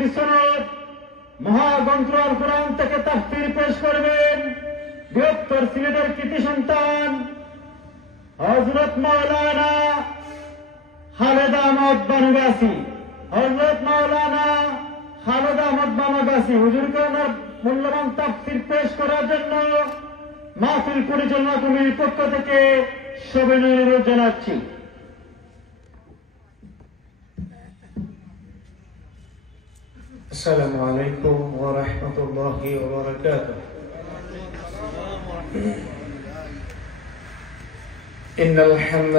তাফসীর সনদ মহাগ্রন্থ আল কোরআন থেকে তাফসীর পেশ করবেন বৃহত্তর সিলেটের কৃতি সন্তান হযরত মাওলানা খালেদ আহমদ বানুগাছি। হযরত মাওলানা খালেদ আহমদ বানুগাছি হুজুরকে ওনার মূল্যবান তাফসীর পেশ করার জন্য মাহফিল পরিচালনা কমিটির পক্ষ থেকে সবিনয় অনুরোধ জানাচ্ছি। السلام عليكم ورحمة الله وبركاته. إن الحمد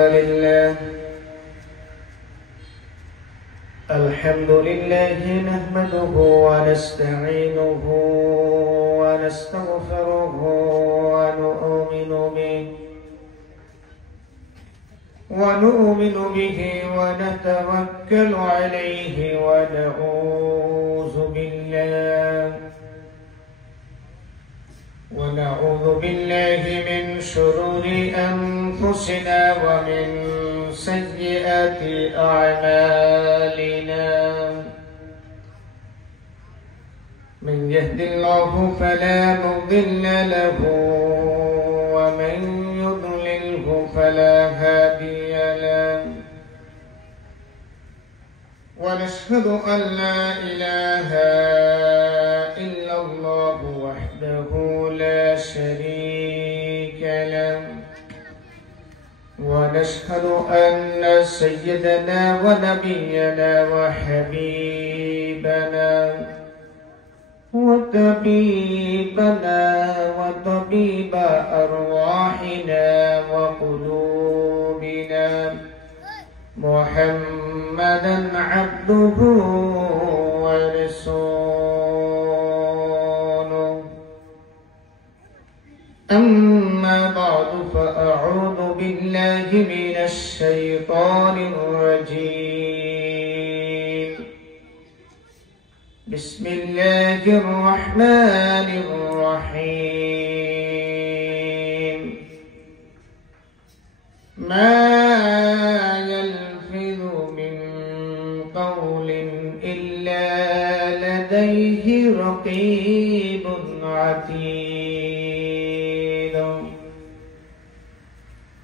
لله نحمده ونستعينه ونستغفره ونؤمن به ونتوكل عليه ونعوذ بالله من شرور أنفسنا ومن سيئات أعمالنا. من يهد الله فلا مضل له ومن يضلله فلا هادي له. ونشهد أن لا إله إلا الله وحده لا شريك له. ونشهد أن سيدنا ونبينا وحبيبنا وطبيب أرواحنا وقلوبنا محمدا عبده ورسوله. أما بعد فأعوذ بالله من الشيطان الرجيم. بسم الله الرحمن الرحيم. ما يلفظ من قول إلا لديه رقيب عتيد.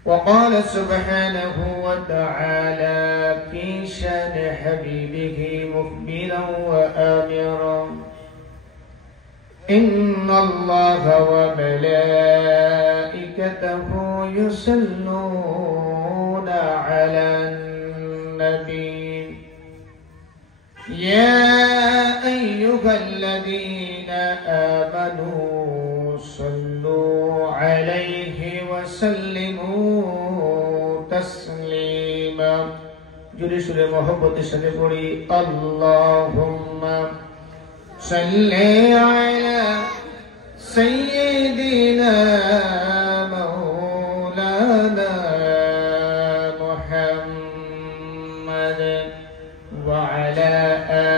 وقال سبحانه وتعالى في شان حبيبه مخبرا وآمرا: إن الله وملائكته يصلون على النبي يا أيها الذين آمنوا صلوا عليه وسلموا تسليما. جوري سورة محبت الشريف قولي اللهم صل على سيدنا مولانا محمد وعلى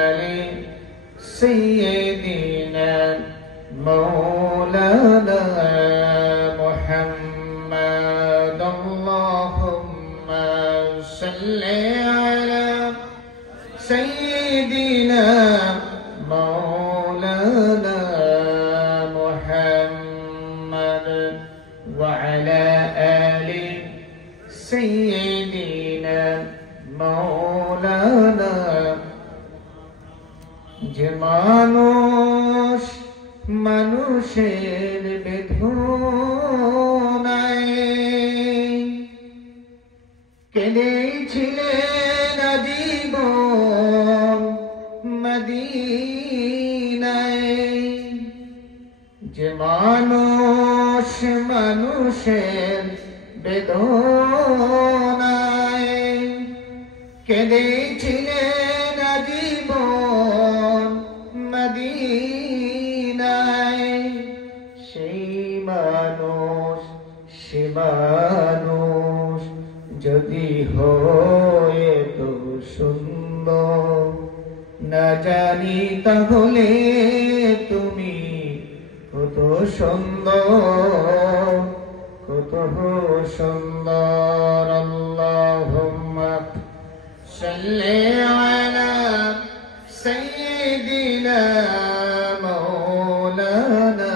آل سيدنا مولانا محمد. اللهم صل على سيدنا مولانا محمد وعلى آل سيدنا مولانا. যে মানুষ মানুষের বেদনায় কেঁদেছিলেন আজীবন মদিনায়, যে মানুষ মানুষের বেদনায় কেঁদেছিলেন আজীবন মদিনায়, সেই মানুষ সে মানুষ যদি হয় তো সুন্দর না জানি তাহলে তুমি কত সুন্দর কত সুন্দর। আল্লাহুম্মা সাল্লি আলা سيدنا مولانا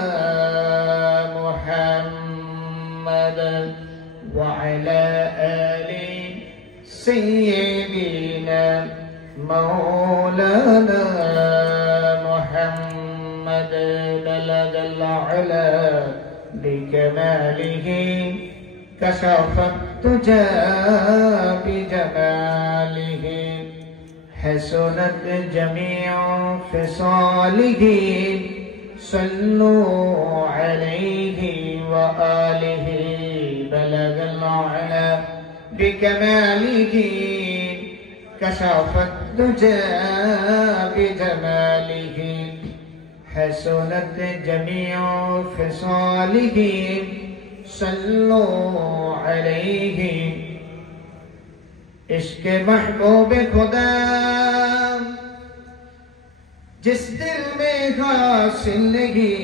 محمد وعلى آل سيدنا مولانا محمد بلغ العلا بكماله كشف الدجى بجماله حسنت جميع خصاله صلوا عليه وآله بلغ العلا بكماله كشف الدجى بجماله حسنت جميع خصاله صلوا عليه عشق محبوب خدا जिस दिल में हासिल नहीं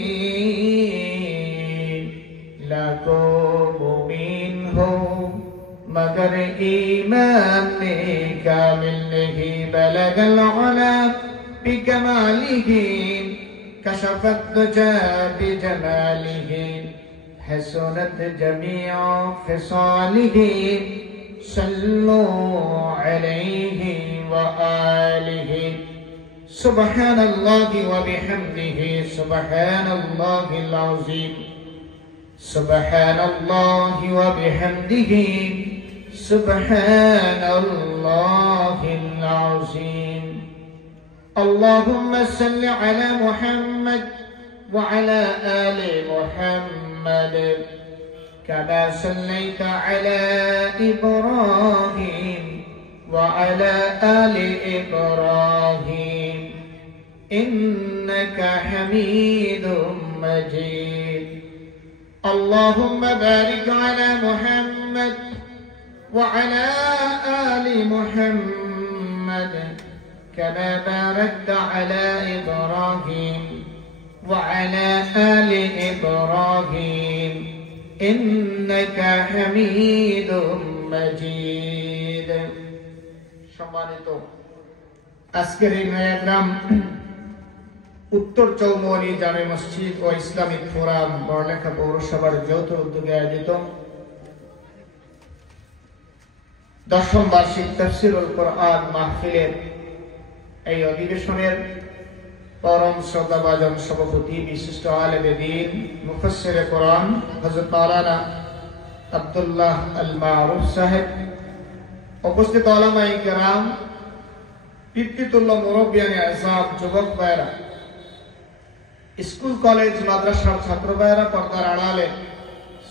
लाखों मुमीन हो मगर ईमान में कामिल नहीं बलगल उला बिकमालिही कशफत दुजा बिजमालिही हसनत जमीअ खिसालिही सल्लु अलैहि व आलिहि सुब्हानल्लाहि व बिहम्दिहि सुब्हानल्लाहिल अज़ीम सुब्हानल्लाहि व बिहम्दिहि सुब्हानल्लाहिल अज़ीम अल्लाहुम्मा सल्लि अला मुहम्मद व अला आलि मुहम्मद कमा सल्लैता अला इब्राहीम وعلى آل إبراهيم إنك حميد مجيد اللهم بارك على محمد وعلى آل محمد كما باركت على إبراهيم وعلى آل إبراهيم إنك حميد مجيد সম্মানিত আজকের এই প্রোগ্রাম উত্তর চৌমুহনী জামে মসজিদ ও ইসলামিক ফোরাম বড়লেখা পৌরসভার যৌথ উদ্যোগে আয়োজিত 10ম বার্ষিক তাফসীরুল কোরআন মাহফিলের এই অধিবেশনের পরম শ্রদ্ধাভাজন সভাপতি বিশিষ্ট আলেমে দ্বীন মুফাসসিরে কোরআন হযরত মাওলানা আব্দুল্লাহ আল মারুফ সাহেব উপস্থিত ওলামায়ে কেরাম পিতৃতুল্য মুরব্বিয়ানে আযম যুবক ভাইরা স্কুল কলেজ মাদ্রাসার ছাত্র ভাইরা পর্দার আড়ালে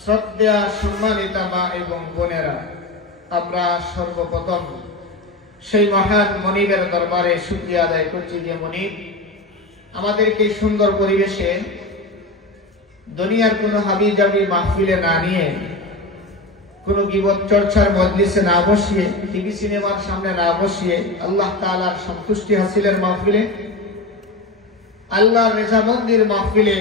শ্রদ্ধা সম্মানিতা মা এবং বোনেরা আমরা সর্বপ্রথম সেই মহান মনিবের দরবারে শুকরিয়া আদায় করছি যে মনিব আমাদেরকে সুন্দর পরিবেশে দুনিয়ার কোনো হাবিজাবি মাহফিলে না নিয়ে কোনো গীবত চর্চার মজলিসে না বসিয়ে টিভি সিনেমার সামনে না বসিয়ে আল্লাহ তাআলার সন্তুষ্টি হাসিলের মাহফিলে আল্লাহর রেজামন্দির মাহফিলে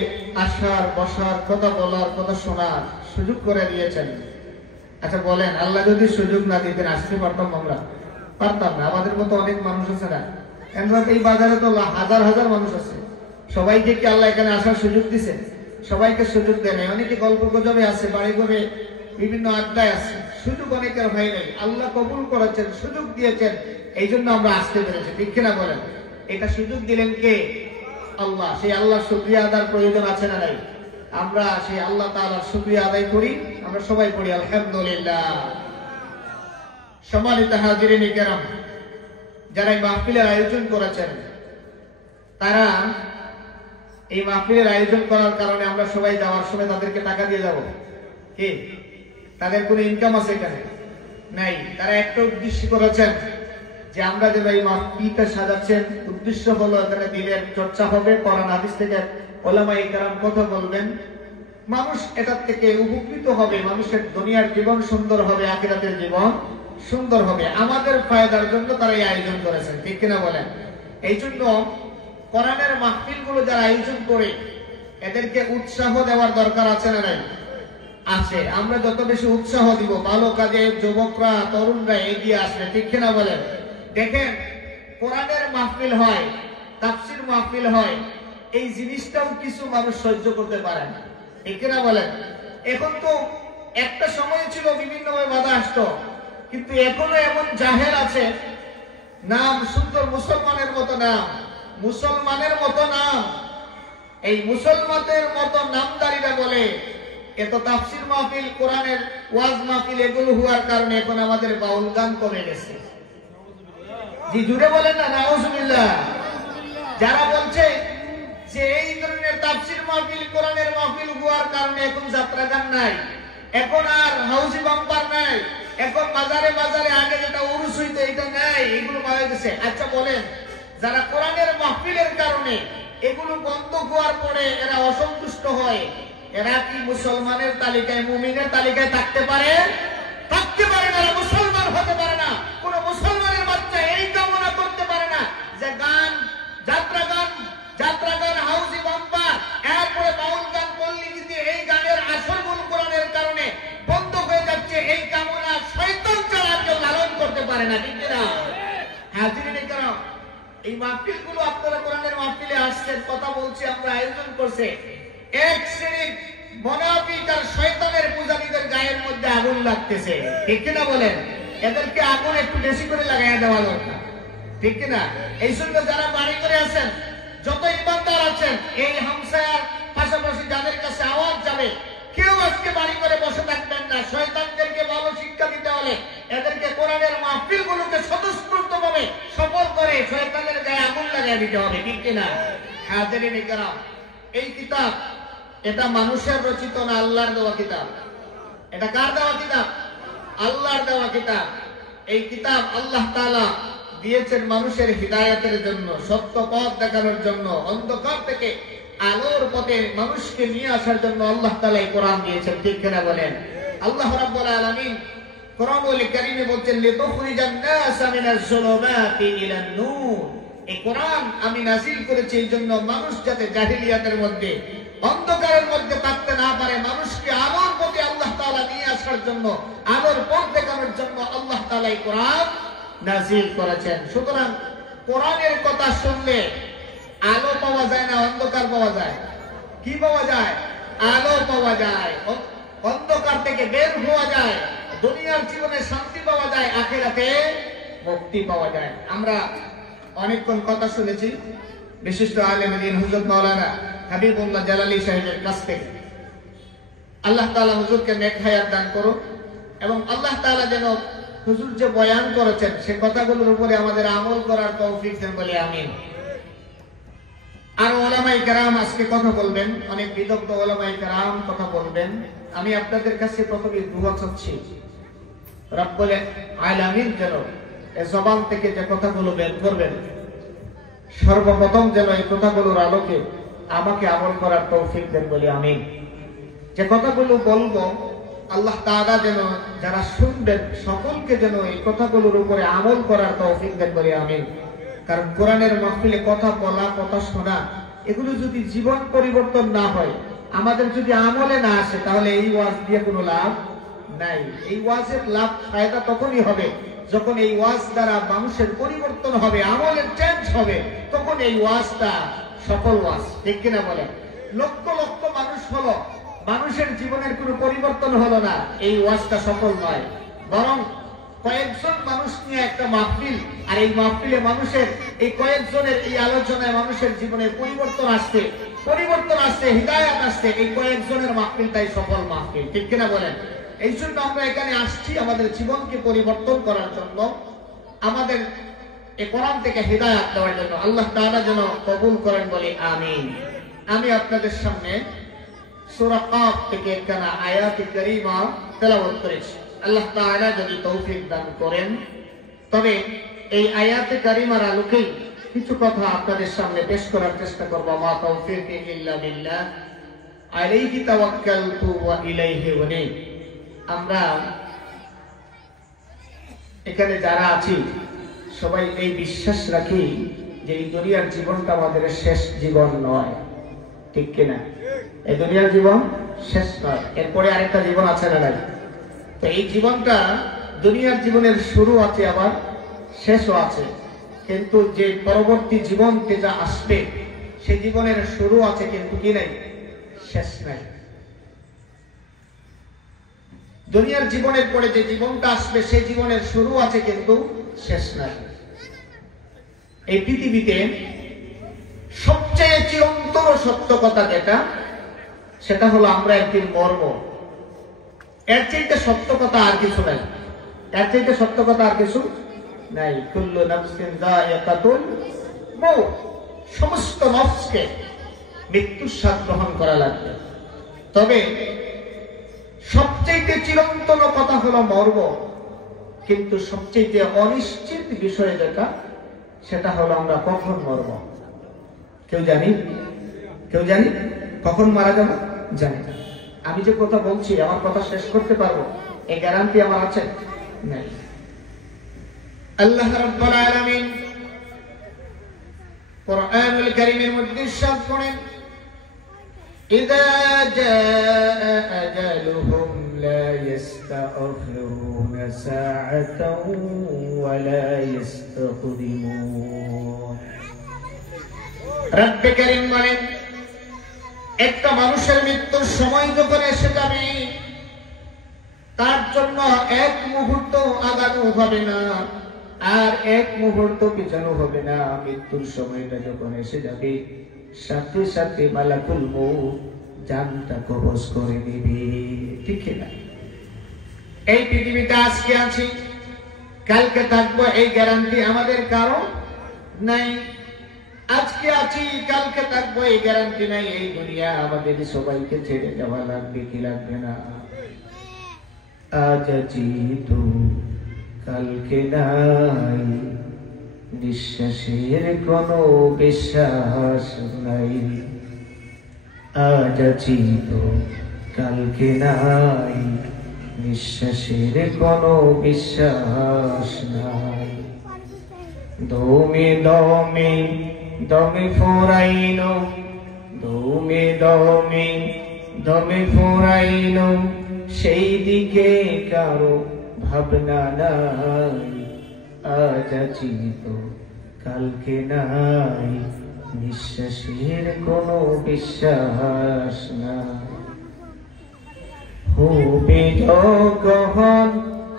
আসার বসার কথা বলার কথা শোনার সুযোগ করে দিয়েছেন। আচ্ছা বলেন, আল্লাহ যদি সুযোগ না দিতেন আসতে পারতাম? আমরা পারতাম না। আমাদের মতো অনেক মানুষ আছে না, এই বাজারে তো হাজার হাজার মানুষ আছে। সবাইকে কি আল্লাহ এখানে আসার সুযোগ দিছে? সবাইকে সুযোগ দেয় নাই। অনেকে গল্প গুজবে আছে, বাড়ি ঘরে বিভিন্ন আড্ডায় আছে, সুযোগ অনেকের হয় নাই। আল্লাহ কবুল করেছেন, সুযোগ দিয়েছেন, এই জন্য আমরা আসতে পেরেছি। ঠিক কিনা বলেন? এটা সুযোগ দিলেন কে? আল্লাহ। সেই আল্লাহ শুকরিয়া আদার প্রয়োজন আছে না নাই? আমরা সেই আল্লাহ তাআলার শুকরিয়া আদায় করি। আমরা সবাই পড়ি আলহামদুলিল্লাহ। সম্মানিত হাজিরিন কিরাম, যারা এই মাহফিলের আয়োজন করেছেন, তারা এই মাহফিলের আয়োজন করার কারণে আমরা সবাই যাওয়ার সময় তাদেরকে টাকা দিয়ে যাব কি? তাদের কোনো ইনকাম আছে এখানে? নাই। তারা একটা উদ্দেশ্য করেছেন যে আমরা যে এই মাহফিলটা সাজাচ্ছেন, উদ্দেশ্য হলো এখানে দিনের চর্চা হবে, কোরআন হাদিস থেকে ওলামায়ে কেরাম কথা বলবেন, মানুষ এটার থেকে উপকৃত হবে, মানুষের দুনিয়ার জীবন সুন্দর হবে, আখিরাতের জীবন সুন্দর হবে। আমাদের ফায়দার জন্য তারা এই আয়োজন করেছেন। ঠিক কিনা বলেন? এই জন্য কোরআনের মাহফিল গুলো যারা আয়োজন করে এদেরকে উৎসাহ দেওয়ার দরকার আছে না নাই? আছে। আমরা যত বেশি উৎসাহ দিব, ভালো কাজে যুবকরা তরুণরা এগিয়ে আসবে। ঠিক কিনা বলেন? দেখেন, কোরআনের মাহফিল হয়, তাফসীর মাহফিল হয়, এই জিনিসটাও কিছু মানুষ সহ্য করতে পারে না, ঠিক না বলেন? এখন তো একটা সময় ছিল বিভিন্নভাবে বাধা আসতো, কিন্তু এখনো এমন জাহেল আছে, নাম সুন্দর মুসলমানের মতো নাম, মুসলমানের মতো নাম, এই মুসলমানের মতো নামদারিরা বলে এত তাফসীর মাহফিল, কোরআনের ওয়াজ মাহফিল এগুলো হওয়ার কারণে এখন আমাদের বাউল গান কমে গেছে। জি জুড়ে বলেন না নাউজুবিল্লাহ। যারা বলছে যে এই ধরনের তাফসীর মাহফিল, কোরআনের মাহফিল হওয়ার কারণে এখন যাত্রা গান নাই, এখন আর হাউজি বাম্পার নাই, এখন বাজারে বাজারে আগে যেটা উরুস হইতো এটা নাই, এগুলো পাওয়া গেছে। আচ্ছা বলেন, যারা কোরআনের মাহফিলের কারণে এগুলো বন্ধ হওয়ার পরে এরা অসন্তুষ্ট হয়, এরা কি মুসলমানের তালিকায়, মুমিনের তালিকায় থাকতে পারে? থাকতে পারে না, মুসলমান হতে পারে না। কোন মুসলমানের বাচ্চা এই কামনা করতে পারে না যে গান, যাত্রা গান, হাউজি বাম্পার, এরপরে বাউল গান করলে যদি এই গানের আসল মূল কোরআনের কারণে বন্ধ হয়ে যাচ্ছে, এই কামনা শয়তান ছাড়া কেউ লালন করতে পারে না, ঠিক না? হাজিরিনে কেরাম, এই মাহফিল গুলো আপনারা কোরআনের মাহফিলে আসছেন, কথা বলছি, আমরা আয়োজন করছে, এক শ্রেণীর মুনাফিক আর শয়তানের পূজারীদের গায়ের মধ্যে আগুন লাগতেছে, ঠিক না বলেন? এদেরকে আগুন একটু বেশি করে লাগাইয়া দেওয়া দরকার, ঠিক না? এই জন্য যারা বাড়ি করে আছেন, যত ইমানদার আছেন, এই হামসায়ার পাশাপাশি যাদের কাছে আওয়াজ যাবে, কেউ আজকে বাড়ি করে বসে থাকবেন না। শয়তানদেরকে ভালো শিক্ষা দিতে হলে এদেরকে কোরআনের মাহফিল গুলোকে স্বতঃস্ফূর্ত ভাবে সফল করে শয়তানের গায়ে আগুন লাগাই দিতে হবে, ঠিক কিনা? হাজিরিনে কেরাম, এই কিতাব এটা মানুষের রচিত না, আল্লাহর দেওয়া কিতাব। এটা কার দেওয়া কিতাব? আল্লাহর দেওয়া কিতাব। এই কিতাব আল্লাহ তাআলা দিয়েছেন মানুষের হিদায়াতের জন্য, সত্য পথ দেখানোর জন্য, অন্ধকার থেকে আলোর পথে মানুষকে নিয়ে আসার জন্য আল্লাহ তাআলা এই কোরআন দিয়েছেন, ঠিক কিনা বলেন? আল্লাহ রাব্বুল আলামিন কোরআনুল কারীমে বলছেন, লিতুখরিজান নাস মিনাজ যুলুমাতি ইলান নূর। এই কোরআন আমি নাযিল করেছি এই জন্য মানুষ যাতে জাহেলিয়াতের মধ্যে, অন্ধকারের মধ্যে থাকতে না পারে, মানুষকে আলোর পথে আল্লাহ তাআলা নিয়ে আসার জন্য, আলোর পথ দেখানোর জন্য আল্লাহ তাআলা এই কোরআন নাযিল করেছেন। সুতরাং কোরআনের কথা শুনলে আলো পাওয়া যায় না, অন্ধকার পাওয়া যায়? কি পাওয়া যায়? আলো পাওয়া যায়, অন্ধকার থেকে বের হওয়া যায়, দুনিয়ার জীবনে শান্তি পাওয়া যায়, আখিরাতে মুক্তি পাওয়া যায়। আমরা অনেকক্ষণ কথা শুনেছি বিশিষ্ট আলেম দ্বীন হুজুর মাওলানা হাবিবুল্লাহ জালালী সাহেবের কাছ থেকে। আল্লাহ তাআলা হুজুরকে নেক হায়াত দান করুন, এবং আল্লাহ তাআলা যেন হুজুর যে বয়ান করেছেন সে কথাগুলোর উপরে আমাদের আমল করার তৌফিক দেন বলে আমিন। আর ওলামায়ে কেরাম আজকে কথা বলবেন, অনেক বিদগ্ধ ওলামায়ে কেরাম কথা বলবেন। আমি আপনাদের কাছে প্রথমে দুআ চাচ্ছি, রব্বুল আলামিন যেন এই জবান থেকে যে কথাগুলো বের করবেন, সর্বপ্রথম যেন এই কথাগুলোর আলোকে আমাকে আমল করার তৌফিক দেন বলে আমিন। যে কথাগুলো বলবো আল্লাহ তাআলা যেন যারা শুনবেন সকলকে যেন এই কথাগুলোর উপরে আমল করার তৌফিক দেন বলে আমিন। কারণ কোরআনের মাহফিলে কথা বলা, কথা শোনা, এগুলো যদি জীবন পরিবর্তন না হয়, আমাদের যদি আমলে না আসে, তাহলে এই ওয়াজ দিয়ে কোনো লাভ নাই। এই ওয়াজের লাভ ফায়দা তখনই হবে যখন এই ওয়াজ দ্বারা মানুষের পরিবর্তন হবে, আমলের চেঞ্জ হবে, তখন এই ওয়াজটা সফল ওয়াজ, ঠিক কিনা বলেন? লক্ষ লক্ষ মানুষ হলো, মানুষের জীবনের কোনো পরিবর্তন হলো না, এই ওয়াজটা সফল নয়। বরং কয়েকজন মানুষ নিয়ে একটা মাহফিল, আর এই মাহফিলে মানুষের এই কয়েকজনের এই আলোচনায় মানুষের জীবনে পরিবর্তন আসছে, হিদায়াত আসছে, এই কয়েকজনের মাহফিলটাই সফল মাহফিল, ঠিক কিনা বলেন? এই জন্য আমরা এখানে আসছি আমাদের জীবনকে পরিবর্তন করার জন্য, আমাদের এই কোরআন থেকে হিদায়াত দেওয়ার জন্য। আল্লাহ তাআলা যেন কবুল করেন বলে আমিন। আমি আপনাদের সামনে সূরা কাফ থেকে একখানা আয়াত কারীমা তেলাওয়াত করেছি। আল্লাহ তাআলা যদি তৌফিক দান করেন তবে এই আয়াতে কারীমার আলোকে কিছু কথা আপনাদের সামনে পেশ করার চেষ্টা করব। মা তাওফীকি ইল্লা বিল্লাহ, আলাইহি তাওয়াক্কালতু ওয়া ইলাইহি উনীব। আমরা এখানে যারা আছি সবাই এই বিশ্বাস রাখি যে এই দুনিয়ার জীবনটা আমাদের শেষ জীবন নয়, ঠিক কিনা? এই দুনিয়ার জীবন শেষ নয়, এরপরে আরেকটা জীবন আছে না নাই? তো এই জীবনটা, দুনিয়ার জীবনের শুরু আছে আবার শেষও আছে, কিন্তু যে পরবর্তী জীবনকে যা আসবে সেই জীবনের শুরু আছে কিন্তু কি নাই, শেষ নাই। দুনিয়ার জীবনের পরে যে জীবনটা আসবে সেই জীবনের শুরু আছে কিন্তু শেষ নাই। এই পৃথিবীতে সবচেয়ে চিরন্তন সত্য কথা যেটা, সেটা হলো আমরা একদিন মরব। এর চাইতে সত্য কথা আর কিছু নাই, এর চাইতে সত্য কথা আর কিছু নাই। কুল্লু নাফসিন যায়িকাতুল মউত, সমস্ত নফসকে মৃত্যুর স্বাদ গ্রহণ করা লাগবে। তবে সবচেয়ে চিরন্তন কথা হলো মরব, কিন্তু সবচেয়ে অনিশ্চিত বিষয় যেটা, সেটা হলো আমরা কখন মরব। কেউ জানি? কেউ জানি কখন মারা যাব? জানি না। আমি যে কথা বলছি আমার কথা শেষ করতে পারবো এই গ্যারান্টি আমার আছে? নাই। আল্লাহ রাব্বুল আলামিন কুরআনুল কারীমের মধ্যে ইরশাদ করেন, ইযা জাআ আজালুহুম লা ইস্তাখিরুনা সাআতান ওয়া লা ইস্তাকদিমুন। রব্বে কারীম বলেন, একটা মানুষের মৃত্যুর সময় যখন এসে যাবে তার জন্য এক মুহূর্ত আগানো হবে না, আর এক মুহূর্ত পিছানো হবে না। মৃত্যুর সময়টা যখন এসে যাবে সাথে সাথে মালাকুল মউত জানটা কবজ করে নেবে। ঠিক না? এই পৃথিবীতে আজকে আছি, কালকে থাকবো এই গ্যারান্টি আমাদের কারো নাই। আজকে আছি, কালকে থাকবো এই গ্যারান্টি নাই। এই দুনিয়া আমাদের সবাইকে ছেড়ে যাওয়া লাগবে কি লাগবে না? আজ আছি তো কালকে নাই, নিঃশ্বাসের কোনো বিশ্বাস নাই। আজ আছি তো কালকে নাই, নিঃশ্বাসের কোনো বিশ্বাস নাই। দমে দমে দমে ফুরাইল, দমে দমে দমে ফুরাইল, সেই দিকে কারো ভাবনা নাই। আজ আছি তো কালকে নাই, নিঃশ্বাসের কোনো বিশ্বাস নাই। হবে যখন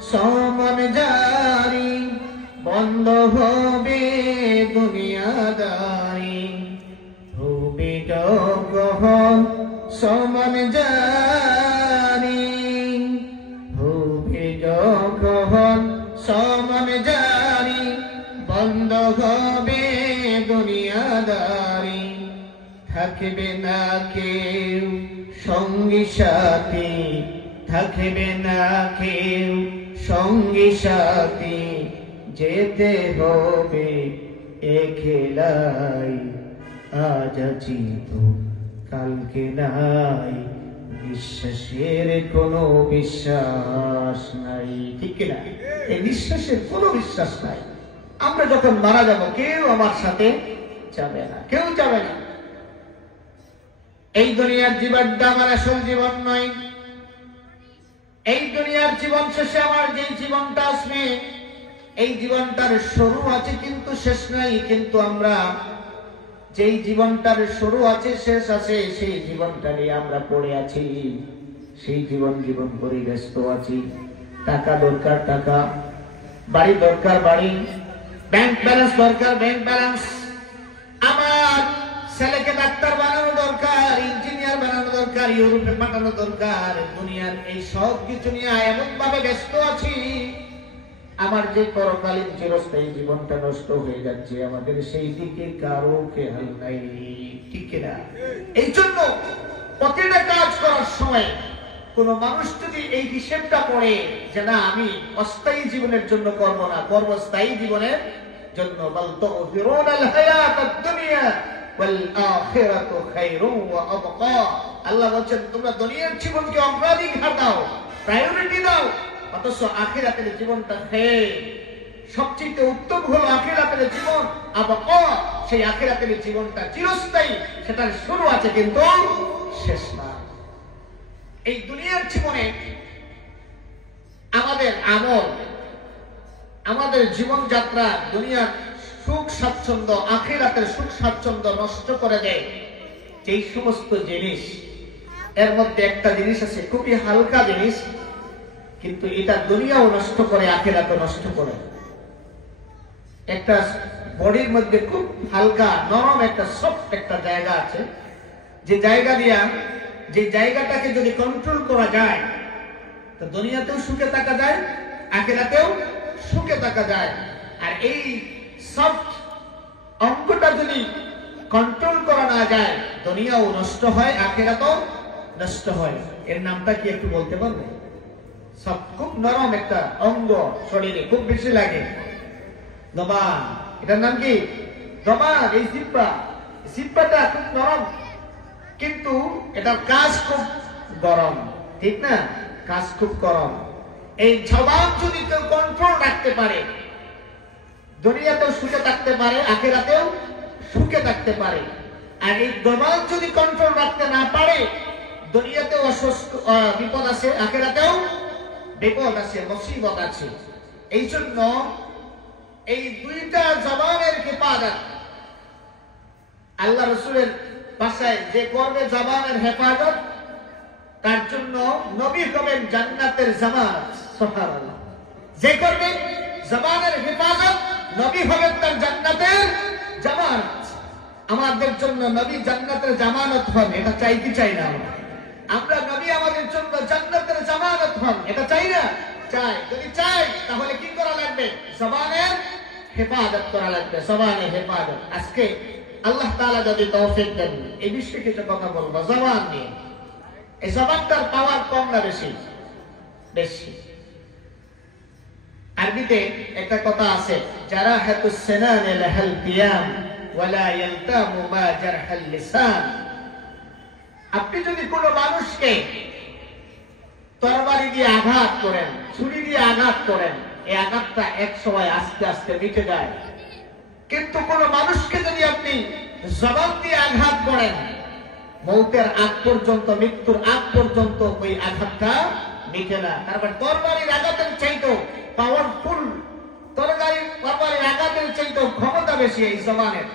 সমান জারি, বন্ধ হবে দুনিয়াদারি। হবে যখন সমান জারি, হবে যখন সমান জারি, বন্ধ হবে দুনিয়াদারি। থাকবে না কেউ সঙ্গী সাথী, থাকবে না কেউ সঙ্গী সাথী, যেতে হবে একলাই। আজ আছি তো কালকে নাই, নিঃশ্বাসের কোনো বিশ্বাস নাই। ঠিক না? এই নিঃশ্বাসের কোনো বিশ্বাস নাই। আমরা যখন মারা যাব কেউ আমার সাথে যাবে না, কেউ যাবে না। এই দুনিয়ার জীবনটা আমার আসল জীবন নয়। এই দুনিয়ার জীবন শেষে আমার যে জীবনটা আসবে, এই জীবনটার শুরু আছে কিন্তু শেষ নাই। কিন্তু আমরা যেই জীবনটার শুরু আছে শেষ আছে, সেই জীবনটা নিয়ে আমরা পড়ে আছি। সেই জীবন করে ব্যস্ত আছি। টাকা দরকার টাকা, বাড়ি দরকার বাড়ি, ব্যাংক ব্যালেন্স দরকার ব্যাংক ব্যালেন্স। আমার ছেলেকে ডাক্তার বানানো দরকার, ইঞ্জিনিয়ার বানানো দরকার, ইউরোপে পাঠানো দরকার। দুনিয়ার এই সব কিছু নিয়ে এমন ভাবে ব্যস্ত আছি, আমার যে পরকালীন চিরস্থায়ী জীবনটা নষ্ট হয়ে যাচ্ছে, আমাদের সেই দিকে কারো খেয়াল নাই। ঠিক না? এই জন্য প্রতিটা কাজ করার সময় কোন মানুষ যদি এই হিসেবটা করে যে না, আমি অস্থায়ী জীবনের জন্য করবো না, করবো স্থায়ী জীবনের জন্য। বাল তু'থিরুনাল হায়াতাদ দুনিয়া ওয়াল আখিরাতু খায়রুন ওয়া আবকা। আল্লাহ বলেন তোমরা দুনিয়ার জীবনকে অগ্রাধিকার দাও, প্রায়োরিটি দাও, অথচ আখিরাতের জীবনটা সবচেয়ে উত্তম হলো আখিরাতের জীবন। আবকা, সেই আখিরাতের জীবনটা চিরস্থায়ী, সেটার শুরু আছে কিন্তু শেষ না। এই দুনিয়ার জীবনে আমাদের আমল, আমাদের জীবনযাত্রা, দুনিয়ার সুখ স্বাচ্ছন্দ্য, আখিরাতের সুখ স্বাচ্ছন্দ্য নষ্ট করে দেয় যেই সমস্ত জিনিস, এর মধ্যে একটা জিনিস আছে খুবই হালকা জিনিস, কিন্তু এটা দুনিয়াও নষ্ট করে, আখিরাতও নষ্ট করে। একটা বডির মধ্যে খুব হালকা নরম একটা সফট একটা জায়গা আছে, যে জায়গা দিয়া, যে জায়গাটাকে যদি কন্ট্রোল করা যায় তো দুনিয়াতেও সুখে থাকা যায়, আখিরাতেও সুখে থাকা যায়। আর এই সফট অঙ্গটা যদি কন্ট্রোল করা না যায়, দুনিয়াও নষ্ট হয়, আখিরাতও নষ্ট হয়। এর নামটা কি একটু বলতে পারবে? সব খুব নরম একটা অঙ্গ, শরীরে খুব বেশি লাগে, জবান। এটার নাম কি? জবান। এই জিহ্বাটা খুব নরম, কিন্তু এটার কাজ খুব গরম, ঠিক না? কাজ খুব গরম। এই জবান যদি কেউ কন্ট্রোল রাখতে পারে, দুনিয়াতেও সুখে থাকতে পারে, আখিরাতেও সুখে থাকতে পারে। আর এই জবান যদি কন্ট্রোল রাখতে না পারে, দুনিয়াতেও বিপদ আছে, আখিরাতেও বিপদ আছে, মুসিবত আছে। এই জন্য এই দুইটা জবানের হেফাজত, আল্লাহ রাসূলের ভাষায় যে করবে জবানের হেফাজত, তার জন্য নবী হবেন জান্নাতের জামানত। সুবহানাল্লাহ। যে করবে জবানের হেফাজত, নবী হবেন তার জান্নাতের জামানত। আমাদের জন্য নবী জান্নাতের জামানত হন, এটা চাই কি চাই না? আমরা নবী আমাদের জন্য জান্নাতের জামানত হন, এটা চাই না? চাই। যদি চাই তাহলে কি করা লাগবে? জবানের হেফাজত করা লাগবে, জবানের হেফাজত। আজকে আল্লাহ তাআলা যদি তৌফিক দেন, এই বিষয়ে কিছু কথা বলবো জবান নিয়ে। এই জবানটার পাওয়ার কম না বেশি? বেশি। আরবিতে একটা কথা আছে, জারাহাতুস সিনান লাহাল কিয়াম ওয়ালা ইয়ালতামু মা জারহাল লিসান। আপনি যদি কোনো মানুষকে তরবারি দিয়ে আঘাত করেন, ছুরি দিয়ে আঘাত করেন, এই আঘাতটা এক সময় আস্তে আস্তে মিটে যায়। কিন্তু কোন মানুষকে যদি আপনি জবান দিয়ে আঘাত করেন, মৌতের আগ পর্যন্ত, মৃত্যুর আগ পর্যন্ত ওই আঘাতটা মিটে না। তারপর তরবারির আঘাতের চাইতেও পাওয়ারফুল, তরবারির আঘাতের চাইতেও ক্ষমতা বেশি এই জবানের,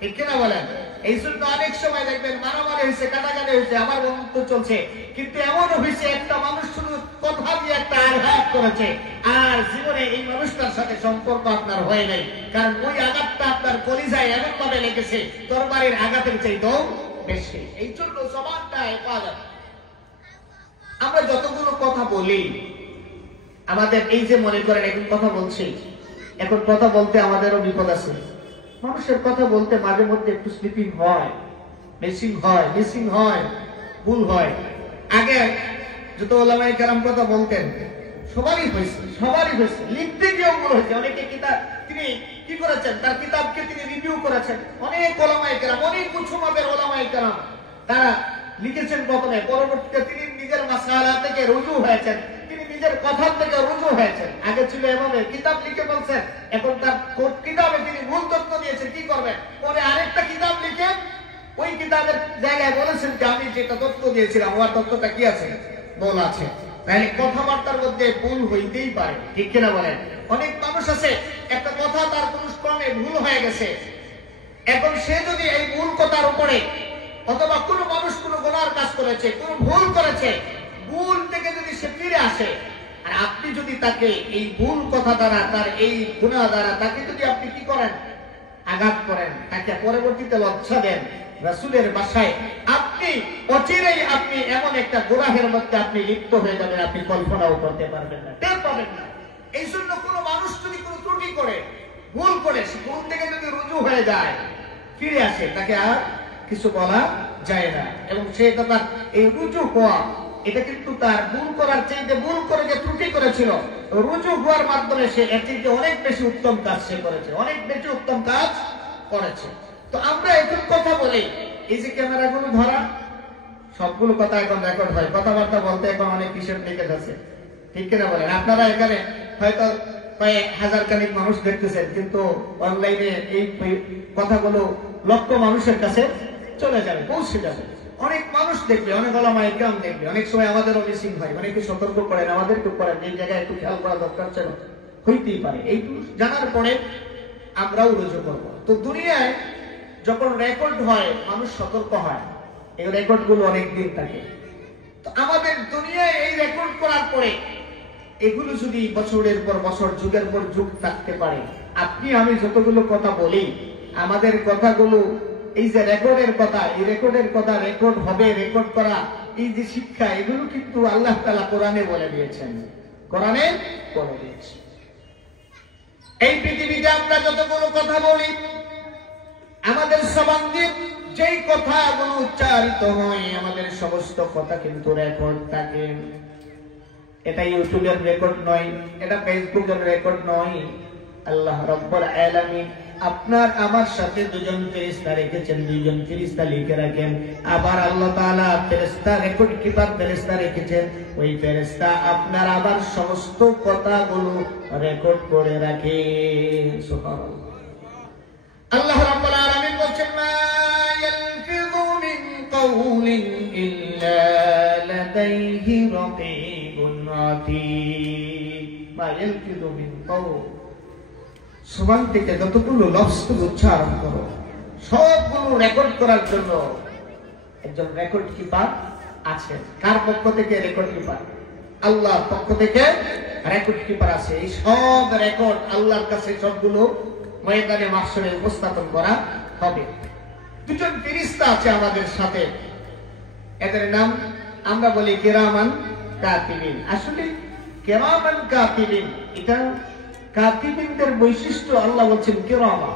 ঠিক কিনা বলেন? এই জন্য অনেক সময় দেখবেন মারামারি হয়েছে, কাটাকাটি হয়েছে, আমার বন্ধুত্ব চলছে, কিন্তু এমনও হয়েছে একটা মানুষ শুধু কথা দিয়ে একটা আঘাত করেছে, আর জীবনে এই মানুষটার সাথে সম্পর্ক আপনার হয় নাই, কারণ ওই আঘাতটা আপনার কলিজায় এমন ভাবে লেগেছে তরবারির আঘাতের চাইতেও বেশি। এই জন্য জবানটা হেফাজত। আমরা যতগুলো কথা বলি, আমাদের এই যে মনে করেন এখন কথা বলছি, এখন কথা বলতে আমাদেরও বিপদ আছে। মানুষের কথা বলতে মাঝে মধ্যে একটু স্লিপিং হয়, মিসিং হয়, ভুল হয়। আগে যত ওলামায়ে কেরাম কথা বলতেন, সবারই হয়েছে, লিখতে গিয়েও ভুল হয়েছে। অনেকে কিতাব তিনি কি করেছেন, তার কিতাবকে তিনি রিভিউ করেছেন। অনেক ওলামায়ে কেরাম, অনেক উঁচু মাপের ওলামায়ে কেরাম, তারা লিখেছেন প্রথমে, পরবর্তীতে তিনি নিজের মাসআলা থেকে রুজু হয়েছেন, তিনি নিজের কথা থেকে রুজু হয়েছেন। আগে ছিল এভাবে কিতাব লিখে বলছেন, এখন তার কিতাবে তিনি ভুল তথ্য দিয়েছেন, কি করবেন? পরে আরেকটা কিতাব লিখে ওই কিতাবের জায়গায় বলেছেন যে আমি যেটা তথ্য দিয়েছিলাম ওর তথ্যটা কি আছে, ভুল আছে। তাহলে কথাবার্তার মধ্যে ভুল হইতেই পারে, ঠিক কিনা বলেন? অনেক মানুষ আছে, একটা কথা তার কোন ক্রমে ভুল হয়ে গেছে, এখন সে যদি এই ভুল কথার উপরে, অথবা কোন মানুষ কোন গুনার কাজ করেছে, কোন ভুল করেছে, ভুল থেকে যদি সে ফিরে আসে, আর আপনি যদি তাকে এই ভুল কথা দ্বারা, তার এই গুনাহ দ্বারা তাকে যদি আপনি কি করেন, আঘাত করেন, তাকে পরবর্তীতে লজ্জা দেন, রাসূলের ভাষায় আপনি অচিরেই আপনি এমন একটা গুনাহের মধ্যে আপনি লিপ্ত হয়ে যাবেন, আপনি কল্পনাও করতে পারবেন না, টের পাবেন না। এই জন্য কোন মানুষ যদি কোন ত্রুটি করে, ভুল করে, সে ভুল থেকে যদি রুজু হয়ে যায়, ফিরে আসে, তাকে আর কিছু বলা যায় না। এবং সে তার এই রুজু হওয়া, এটা কিন্তু তার ভুল করার চাইতে, ভুল করে যে ত্রুটি করেছিল, রুজু হওয়ার মাধ্যমে সে এর চাইতে অনেক বেশি উত্তম কাজ সে করেছে, অনেক বেশি উত্তম কাজ করেছে। তো আমরা এখন কথা বলি, এই যে ক্যামেরাগুলো ধরা, সবগুলো কথা এখন রেকর্ড হয়, কথাবার্তা বলতে এখন অনেক হিসেব নিকেশ আছে, ঠিক কিনা বলেন? আপনারা এখানে হয়তো কয়েক হাজার খানিক মানুষ দেখতেছেন, কিন্তু অনলাইনে এই কথাগুলো লক্ষ মানুষের কাছে চলে যাবে, পৌঁছে যাবে, অনেক মানুষ দেখবে, অনেক ওলামায়ে কেরাম দেখবে। অনেক সময় আমাদেরও মিসিং হয়, অনেকে সতর্ক করেন, আমাদেরকে করেন, এই জায়গায় একটু খেয়াল করা দরকার ছিল, হইতেই পারে। এইটুকু জানার পরে আমরাও রুজু করব। তো দুনিয়ায় যখন রেকর্ড হয় মানুষ সতর্ক হয়, এই রেকর্ড গুলো অনেকদিন থাকে। তো আমাদের দুনিয়ায় এই রেকর্ড করার পরে এগুলো যদি বছরের পর বছর যুগের পর যুগ থাকতে পারে, আপনি আমি যতগুলো কথা বলি আমাদের কথাগুলো এই যে রেকর্ডের কথা, এই রেকর্ডের কথা রেকর্ড হবে, রেকর্ড করা এই যে শিক্ষা, এগুলো কিন্তু আল্লাহ তাআলা কোরআনে বলে দিয়েছেন, কোরআনে বলে দিয়েছেন। এই পৃথিবীতে আমরা যতগুলো কথা বলি আমাদের জবান দিয়ে যেই কথাগুলো উচ্চারিত হয় আমাদের সমস্ত কথা কিন্তু রেকর্ড থাকে। এটা ইউটিউবের রেকর্ড নয়, এটা ফেসবুকের রেকর্ড নয়। আল্লাহ রাব্বুল আলামিন আপনার আমার সাথে দুজন ফেরেশতা রেখেছেন, দুইজন ফেরেশতা লিখে রাখেন। আবার আল্লাহ তাআলা ফেরেশতা রেকর্ড কিপার ফেরেশতা রেখেছেন, ওই ফেরেশতা আপনার আবার সমস্ত কথাগুলো রেকর্ড করে রাখে। সুবহানাল্লাহ। আল্লাহ রাব্বুল আলামিন বলেন, মা ইয়ালফিযু মিন কাওলিন ইল্লা লাদাইহি রাকীবুন আতীদ। মা ইয়ালফিযু মিন কাওল, সুবহান থেকে যতগুলো লফজ উচ্চারণ করো সবগুলো রেকর্ড করার জন্য একজন রেকর্ড কিপার আছে। কার পক্ষ থেকে রেকর্ড কিপার? আল্লাহর পক্ষ থেকে রেকর্ড কিপার আছে। এই সব রেকর্ড আল্লাহর কাছে সবগুলো ময়দানে মাহশরে উপস্থাপন করা হবে। দুজন ফেরেশতা আছে আমাদের সাথে, এদের নাম আমরা বলি কিরামান কাতিবিন। আসলে কিরামান কাতিবিন, এটা কাতিবিনদের বৈশিষ্ট্য। আল্লাহ বলছেন কিরামা।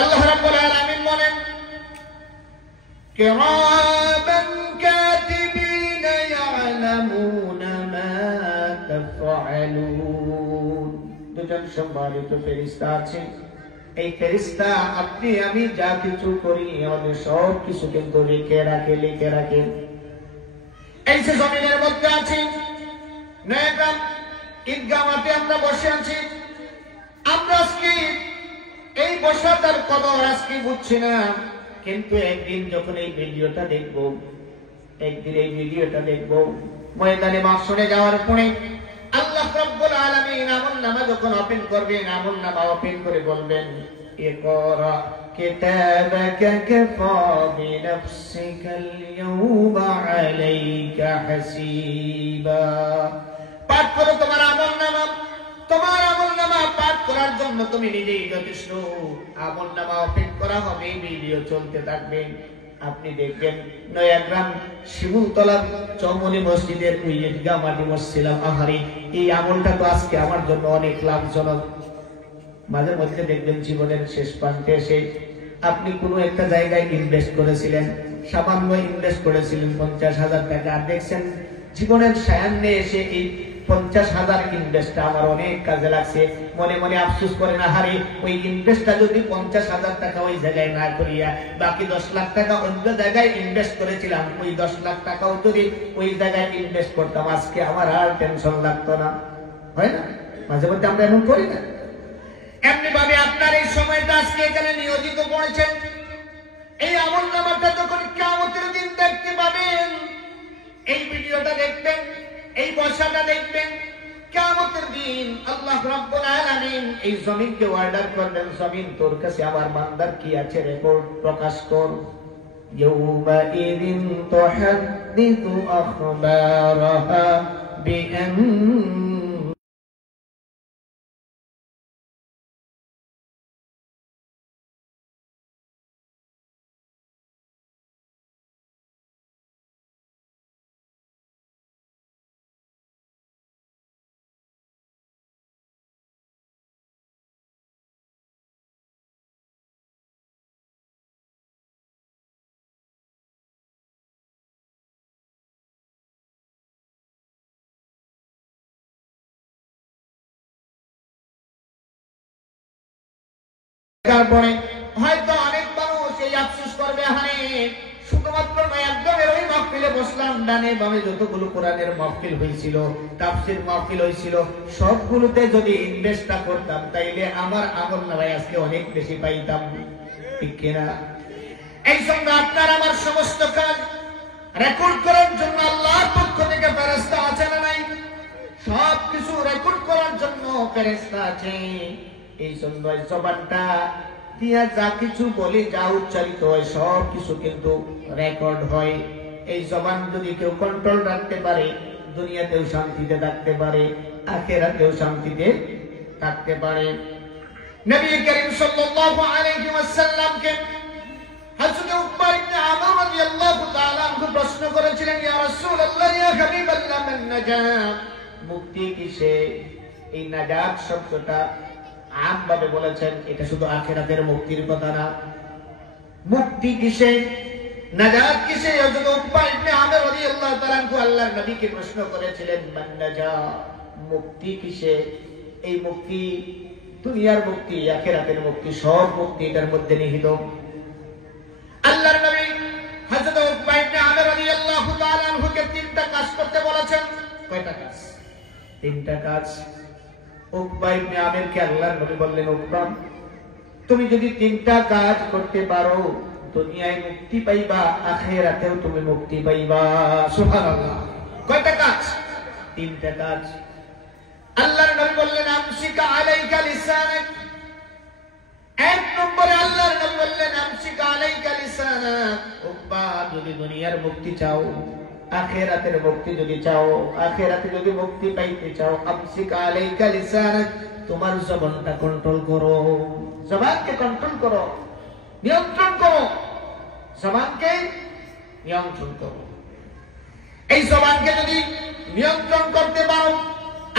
আল্লাহ রাব্বুল আলামিন বলেন, কিরামান কাতিবিন ইয়ালামুনা মা তাফআলুন। দুজন সম্মানিত ফেরেশতা আছে। এই ফেরেশতা আপনি আমি যা কিছু করি আমাদের সব কিছু কিন্তু লিখে রাখে। এই যে জমিনের মধ্যে আছি, নয়গ্রাম ঈদগাহ মাঠে আমরা বসে আছি, আমরা আজকে এই বসাটার কদর আজকে বুঝছি না, কিন্তু একদিন যখন এই ভিডিওটা দেখবো, ময়দানে মাহশরে যাওয়ার পরে আল্লাহ রাব্বুল আলামিন আমলনামা যখন ওপেন করবেন, আমলনামা ওপেন করে বলবেন, ইকরা কিতাবাকা কাফা বিনাফসিকাল ইয়াওমা আলাইকা হাসিবা। পাঠ করো তোমার আমলনামা, তোমার আমলনামা পাঠ করার জন্য তুমি নিজেই যথেষ্ট। আমলনামা ওপেন করা হবে, ভিডিও চলতে থাকবে। আপনি দেখবেন নয়াগ্রাম শিমুলতলা চৌমনি মসজিদের ওই ঈদগাহ মাঠে বসছিলাম। আহারে, এই আমলটা তো আজকে আমার জন্য অনেক লাভজনক। মাঝে মধ্যে দেখবেন জীবনের শেষ প্রান্তে এসে আপনি কোনো একটা জায়গায় ইনভেস্ট করেছিলেন, সামান্য ইনভেস্ট করেছিলেন 50,000 টাকা, দেখছেন জীবনের সায়ান্নে এসে এই 50,000 ইনভেস্টটা আমার অনেক কাজে লাগছে। মনে মনে আফসোস করেন, আহারে ওই ইনভেস্টটা যদি 50,000 টাকা ওই জায়গায় না করিয়া বাকি 10 লাখ টাকা অন্য জায়গায় ইনভেস্ট করেছিলাম, ওই 10 লাখ টাকাও যদি ওই জায়গায় ইনভেস্ট করতাম আজকে আমার আর টেনশন লাগতো না। হয় না? মাঝে মধ্যে আমরা এমন করি না? এমনি ভাবে আপনার এই সময়টা আজকে এখানে নিয়োজিত করেছেন, এই আমলনামাটা যখন কিয়ামতের দিন দেখতে পাবেন, এই ভিডিওটা দেখবেন, এই বসাটা দেখবেন, কিয়ামতের দিন আল্লাহ রাব্বুল আলামিন এই জমিনকে অর্ডার করবেন, জমিন তোর কাছে আমার বান্দার কি আছে রেকর্ড প্রকাশ কর। ইয়াউমাইযিন তুহাদ্দিসু আখবারাহা বিআন তারপরে হয়তো অনেক মানুষ এই আফসোস করবে, হারে শুধুমাত্র নয়াগ্রামের ওই মাহফিলে বসলাম, ডানে বামে যতগুলো কোরআনের মাহফিল হয়েছিল, তাফসীর মাহফিল হয়েছিল, সবগুলোতে যদি ইনভেস্টটা করতাম তাইলে আমার আমলনামায় আজকে অনেক বেশি পাইতাম, ঠিক কিনা? এই জন্য আপনার আমার সমস্ত কাজ রেকর্ড করার জন্য আল্লাহর পক্ষ থেকে ফেরেশতা আছে না নাই? সবকিছু রেকর্ড করার জন্য ফেরেশতা আছে। এই জন্য জবানটা দিয়া যা কিছু বলি, যা উচ্চারিত হয় সব কিছু কিন্তু রেকর্ড হয়। এই জবান যদি কেউ কন্ট্রোল রাখতে পারে, দুনিয়াতেও শান্তিতে থাকতে পারে, আখিরাতেও শান্তিতে থাকতে পারে। নবী করিম সাল্লাল্লাহু আলাইহি ওয়াসাল্লামকে হযরত উকবা ইবনে আমর রাদিয়াল্লাহু তাআলা আনহু প্রশ্ন করেছিলেন, ইয়া রাসূলুল্লাহ ইয়া হাবিবাল্লাহ মান নাজাত, মুক্তি কিসে? এই নাজাত শব্দটা আমভাবে বলেছেন, এটা শুধু আখিরাতের মুক্তির কথা না। মুক্তি কিসে, নাজাত কিসে? হযরত উকবা ইবনে আমর রাদিয়াল্লাহু তাআলা আনহু আল্লাহর নবীকে প্রশ্ন করেছিলেন, মান নাজাত, মুক্তি কিসে? এই মুক্তি দুনিয়ার মুক্তি, আখিরাতের মুক্তি, সব মুক্তি এটার মধ্যে নিহিত। আল্লাহর নবী হযরত উকবা ইবনে আমর রাদিয়াল্লাহু তাআলা আনহুকে তিনটা কাজ করতে বলেছেন। কয়টা কাজ? তিনটা কাজ। উকবা ইবনে আমিরকে আল্লাহর নবী বললেন, উকবা তুমি যদি তিনটা কাজ করতে পারো, দুনিয়ায় মুক্তি পাইবা, আখিরাতেও তুমি মুক্তি পাইবা। সুবহানাল্লাহ। কয়টা কাজ? তিনটা কাজ। আল্লাহর নবী বললেন, আমসিকা আলাইকা লিসানাক। এক নম্বরে আল্লাহর নবী বললেন, আমসিকা আলাইকা লিসানাক। উকবা যদি দুনিয়ার মুক্তি চাও, আখিরাতের মুক্তি যদি চাও, আখিরাতে যদি মুক্তি পাইতে চাও, আমসিকা আলাইকা লিসানাক, তোমার জবানটা কন্ট্রোল করো। জবানকে কন্ট্রোল করো, নিয়ন্ত্রণ করো। জবানকে নিয়ন্ত্রণ করো। এই জবানকে যদি নিয়ন্ত্রণ করতে পারো,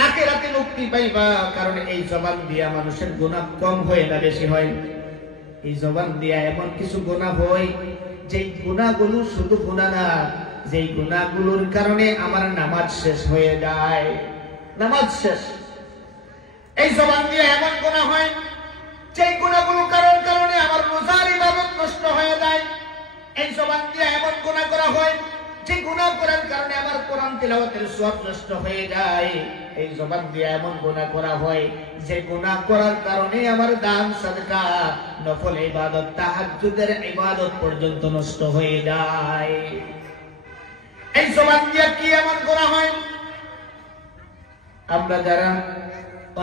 আখিরাতে মুক্তি পাইবা। কারণ এই জবান দিয়া মানুষের গুনাহ কম হয় না বেশি হয়। এই জবান দিয়া এমন কিছু গুনাহ হয়, যেই গুনাহগুলো শুধু গুনাহ না, যেই গুনাহগুলোর কারণে আমার নামাজ শেষ হয়ে যায়। নামাজ শেষ। এই জবান দিয়া এমন গুনাহ হয়, যেই গুনাহগুলো কারণে আমার রোজার ইবাদত নষ্ট হয়ে যায়। এই জবান দিয়া এমন গুনাহ করা হয়, যে গুনাহ করার কারণে আমার কোরআন তিলাওয়াতের সওয়াব নষ্ট হয়ে যায়। এই জবান দিয়ে এমন গুনাহ করা হয়, যে গুনাহ করার কারণে আমার দান সাদকা, নফল ইবাদত, তাহাজ্জুদের ইবাদত পর্যন্ত নষ্ট হয়ে যায়। এই জবান দিয়ে কি এমন করা হয়? আমরা যারা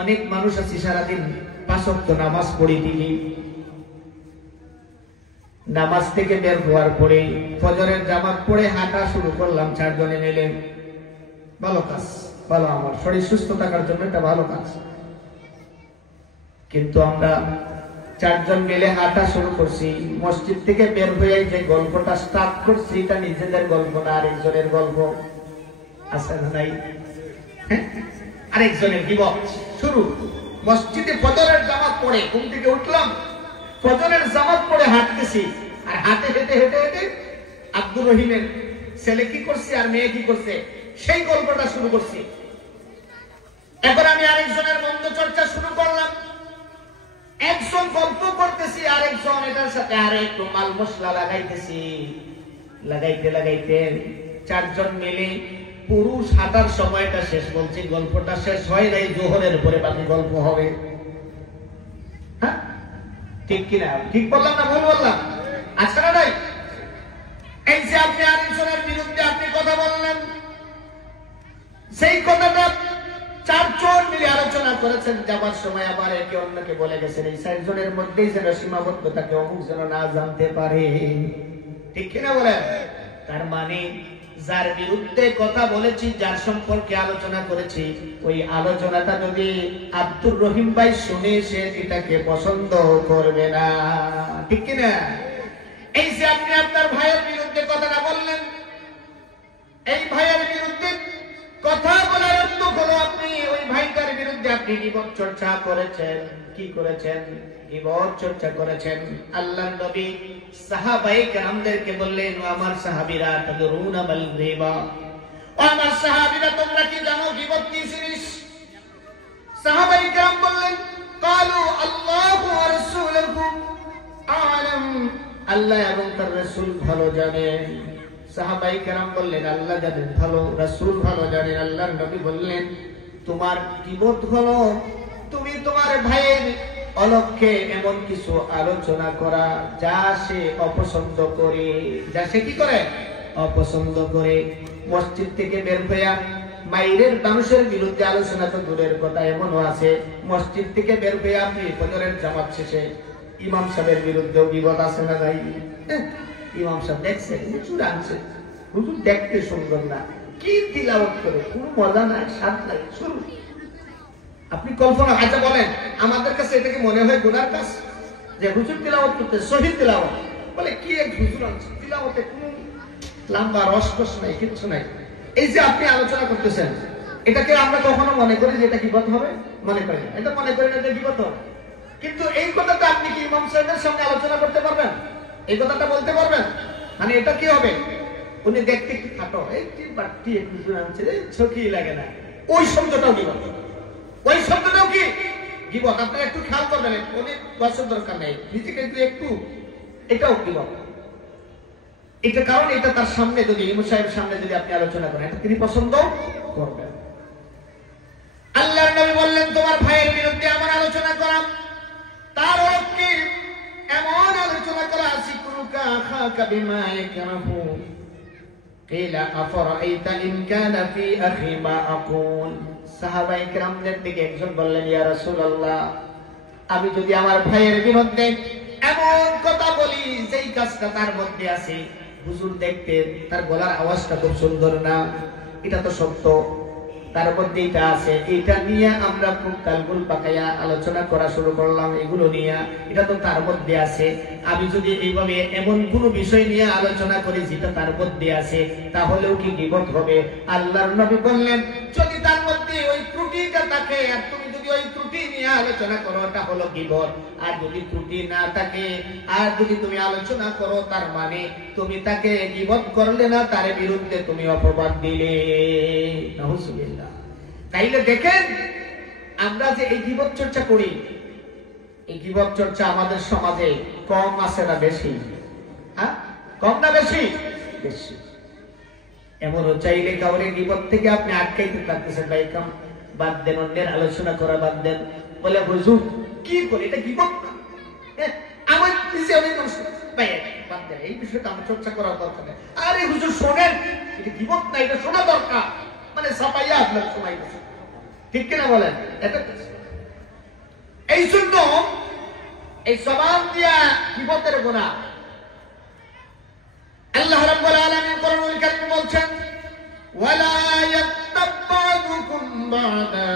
অনেক মানুষ আছি সারাদিন 5 ওয়াক্ত নামাজ পড়ি, দিলি নামাজ থেকে বের হওয়ার পরে ফজরের জামাত পড়ে হাঁটা শুরু করলাম 4 জনে মিলে। ভালো কাজ, ভালো, আমার শরীর সুস্থ থাকার জন্য এটা ভালো কাজ। কিন্তু আমরা 4 জন মিলে হাঁটা শুরু করছি, মসজিদ থেকে বের হয়ে যে গল্পটা স্টার্ট করছি, এটা নিজেদের গল্প না, আরেকজনের গল্প। আছে না নাই? আরেকজনের গীবত শুরু। মসজিদে ফজরের জামাত পড়ে ঘুম থেকে উঠলাম, ফজরের জামাত পড়ে হাঁটতেছি, আর হাঁটে হেঁটে হেঁটে হেঁটে আব্দুর রহিমের ছেলে কি করছে আর মেয়ে কি করছে সেই গল্পটা শুরু করছি। এখন আমি আরেকজনের মন্দ চর্চা শুরু করলাম। একজন গল্প করতেছি, আরেকজন এটার সাথে আরেকটু মাল মশলা লাগাইতেছি। লাগাইতে লাগাইতে 4 জন মিলে পুরুষ হাঁটার সময়টা শেষ। বলছি গল্পটা শেষ হয় নাই, জোহরের পরে বাকি গল্প হবে। হ্যাঁ, ঠিক কিনা? ঠিক বললাম না ভুল বললাম? আচ্ছা না নাই? এই যে আপনি আরেকজনের বিরুদ্ধে আপনি কথা বললেন, সেই কথাটা 4 জন মিলে আলোচনা করেছেন, যাবার সময় আবার একে অন্যকে বলে গেছেন। এই 4 জনের মধ্যেই যেন সীমাবদ্ধতাকে অমুক যেন না জানতে পারে। ঠিক কিনা বলেন? তার মানে যার বিরুদ্ধে কথা বলেছি, যার সম্পর্কে আলোচনা করেছি, ওই আলোচনাটা যদি আব্দুর রহিম ভাই শুনে, সে এটাকে পছন্দ করবে না। ঠিক কিনা? এই যে আপনি আপনার ভাইয়ের বিরুদ্ধে কথাটা বললেন, এই ভাইয়ের বিরুদ্ধে কথা বলার অর্থ হলো আপনি ওই ভাইটার বিরুদ্ধে আপনি গীবত চর্চা করেছেন। কি করেছেন? গীবত চর্চা করেছেন। আল্লাহর নবী সাহাবায়ে কেরামদেরকে বললেন, আমার সাহাবীরা, তাদরুনা মাল গীবা, ও আমার সাহাবীরা, তোমরা কি জানো গীবত কি জিনিস? সাহাবায়ে কেরাম বললেন, ক্বালু আল্লাহু ওয়া রাসূলুহু আ'লাম, আল্লাহ এবং তার রাসূল ভালো জানেন। সাহাবায়ে কেরাম বললেন, আল্লাহ জানেন ভালো, রাসূল ভালো জানেন। আল্লাহর নবী বললেন, তোমার গীবত হলো তুমি তোমার ভাইয়ের অলক্ষ্যে এমন কিছু আলোচনা করা যা সে অপছন্দ করে। যা সে কি করে? অপছন্দ করে। মসজিদ থেকে বের হইয়া মাইরের মানুষের বিরুদ্ধে আলোচনা তো দূরের কথা, এমনও আছে মসজিদ থেকে বের হয়ে আপনি ফজরের জামাত শেষে ইমাম সাহেবের বিরুদ্ধেও বিপদ আছে না নাই? ইমাম সাহেব দেখছেন হুজুর আনছে, হুজুর দেখতে সুন্দর না, কি তিলাওয়াত করে, কোনো মজা নাই, স্বাদ নাই, শুরু। আপনি কল্পনা, আচ্ছা বলেন আমাদের কাছে এটা কি মনে হয় গুনার কাজ যে হুজুর তিলাওয়াত করতে, শহীদ তিলাওয়াত বলে কি এক হুজুর আনছে, তিলাওয়াতে কোনো লম্বা রসকস নাই, কিচ্ছু নাই। এই যে আপনি আলোচনা করতেছেন, এটাকে আমরা কখনো মনে করি যে এটা বিপদ হবে? মনে করি না, এটা মনে করি না যে বিপদ হবে। কিন্তু এই কথাটা আপনি কি ইমাম সাহেবের সঙ্গে আলোচনা করতে পারবেন? এই কথাটা বলতে পারবেন? মানে এটা কি হবে, উনি দেখতে একটু খাটো, এই কি বাড়তি এক হুজুর আনছে, ছকি লাগে না, ওই শব্দটাও বিপদ, ওই শব্দটাও কি বিপদ। আপনি একটু খেয়াল করবেন, অনেক বছর দরকার নেই, নিজেকে একটু, এটাও বিপদ। এটা কারণ এটা তার সামনে যদি ইমাম সাহেবের সামনে যদি আপনি আলোচনা করেন, এটা তিনি পছন্দ করবেন। আল্লাহর নবী বললেন তোমার ভাইয়ের বিরুদ্ধে আমার আলোচনা করা, তার কি এমন আলোচনা করা, সিকরুকা আখাকা বিমা ইয়াকরাহু কিলা আফরাইতা ইন কানা ফি আখি মা আকুল। সাহাবায়ে কেরামদের দিকে একজন বললেন, ইয়া রাসূলুল্লাহ, আমি যদি আমার ভাইয়ের বিরুদ্ধে এমন কথা বলি যেই কাজটা তার মধ্যে আছে, হুজুর দেখতে তার গলার আওয়াজটা খুব সুন্দর না, এটা তো সত্য, তার মধ্যে এটা আছে, এটা নিয়ে আমরা খুব তালগুল পাকাইয়া আলোচনা করা শুরু করলাম, এগুলো নিয়ে, এটা তো তার মধ্যে আছে। আমি যদি এইভাবে এমন কোন বিষয় নিয়ে আলোচনা করি যেটা তার মধ্যে আছে, তাহলেও কি বিপদ হবে? আল্লাহর নবী বললেন, যদি তার মধ্যে ওই ত্রুটিটা থাকে আর তুমি যদি ওই ত্রুটি নিয়ে আলোচনা করো, এটা হলো বিপদ। আর যদি ত্রুটি না থাকে আর যদি তুমি আলোচনা করো, তার মানে তুমি তাকে বিপদ করলে না, তার বিরুদ্ধে তুমি অপবাদ দিলে। নাউজুবিল্লাহ। তাইলে দেখেন আমরা যে এই গীবত চর্চা করি, এই গীবত চর্চা আমাদের সমাজে কম আছে না বেশি? কম না বেশি? বেশি। এমনও চাইলে কাউরে গীবত থেকে আপনি আটকাইতে পারতেছেন, ভাই কাম বাদ দেন, অন্যের আলোচনা করা বাদ দেন, বলে হুজুর কি করে এটা গীবত না, আমার নিজে অনেক ভাই বাদ দেন, এই বিষয়টা আমার চর্চা করার দরকার নেই। আরে হুজুর শোনেন, এটা গীবত না, এটা শোনা দরকার, মানে সাপাইয়া আপনার সময় বসে, ঠিক কিনা বলেন? এটা এই জন্য এই জবান দিয়া গীবতের গুনাহ আল্লাহ রাব্বুল আলামিন কোরআনুল কারীমে বলছেন, ওয়ালা ইয়াক্তাব বা'দুকুম বা'দা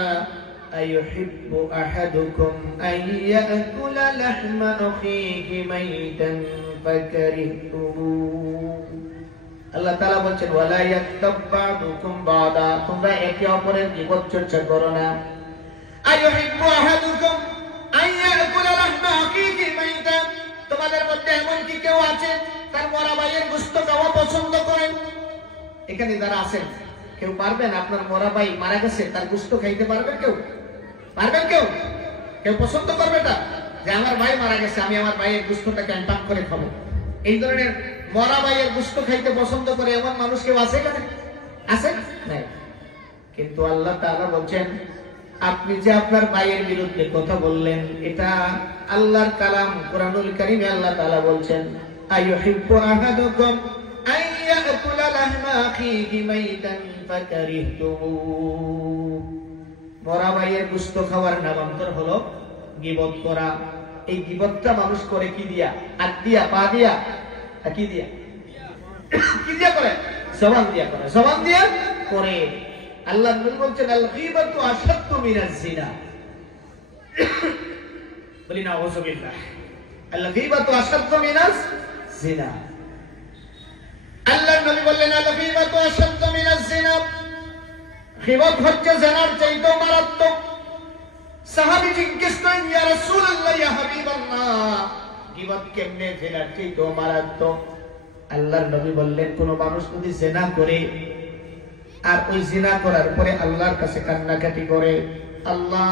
আইয়ুহিব্বু আহাদুকুম আন ইয়াকুলা লাহমা আখিহি মাইতান ফাকারিহতুমু। আল্লাহ তাআলা বলেন, ওয়ালা ইয়াক্তাব বা'দুকুম বা'দা, তোমরা একে অপরের গীবত চর্চা করো না। আইয়ুহিব্বু আহাদুকুম আন ইয়াকুলা লাহমা আখিহি মাইতান, তোমাদের মধ্যে এমন কি কেউ আছে তার মরা ভাইয়ের গোশত খাওয়া পছন্দ করেন? এখানে যারা আছেন কেউ পারবেন? আপনার মরা ভাই মারা গেছে, তার গোশত খাইতে পারবেন? কেউ পারবেন? কেউ কেউ পছন্দ করবে না যে আমার ভাই মারা গেছে, আমি আমার ভাইয়ের গোশতটাকে আমি পাক করে খাবো? এই ধরনের মরা ভাইয়ের গোশত খাইতে পছন্দ করে এমন মানুষ কেউ আছে এখানে? আছে নাই? কিন্তু আল্লাহ তাআলা বলছেন, আপনি যে আপনার ভাইয়ের বিরুদ্ধে কথা বললেন, এটা আল্লাহর কালাম কোরআনুল কারীমে আল্লাহ তাআলা বলছেন, আইয়ুহিব্বু আহাদুকুম আন ইয়াকুলা লাহমা আখিহি মাইতান ফাকারিহতুমু। মরা ভাইয়ের গোশত খাওয়ার নামান্তর হলো গীবত করা। এই গীবতটা মানুষ করে কি দিয়া? হাত দিয়া, পা দিয়া, কি দিয়া? কি দিয়া করে? জবান দিয়া করে। জবান দিয়া করে। আল্লাহ নবী বলছেন, আল গীবাতু আশাদ্দু মিনাজ জিনা। বলি নাউযুবিল্লাহ। আল গীবাতু আশাদ্দু মিনাজ জিনা। আল্লাহ নবী বললেন, আল গীবাতু আশাদ্দু মিনাজ জিনা। গীবত হচ্ছে জিনার চাইতেও মারাত্মক। সাহাবী জিজ্ঞেস করেন, ইয়া রাসূলুল্লাহ, ইয়া হাবিবাল্লাহ, গীবত কেমনে জিনার চাইতেও মারাত্মক? আল্লাহর নবী বললেন, কোন মানুষ যদি জিনা করে আর ওই জিনা করার পরে আল্লাহর কাছে কান্নাকাটি করে, আল্লাহ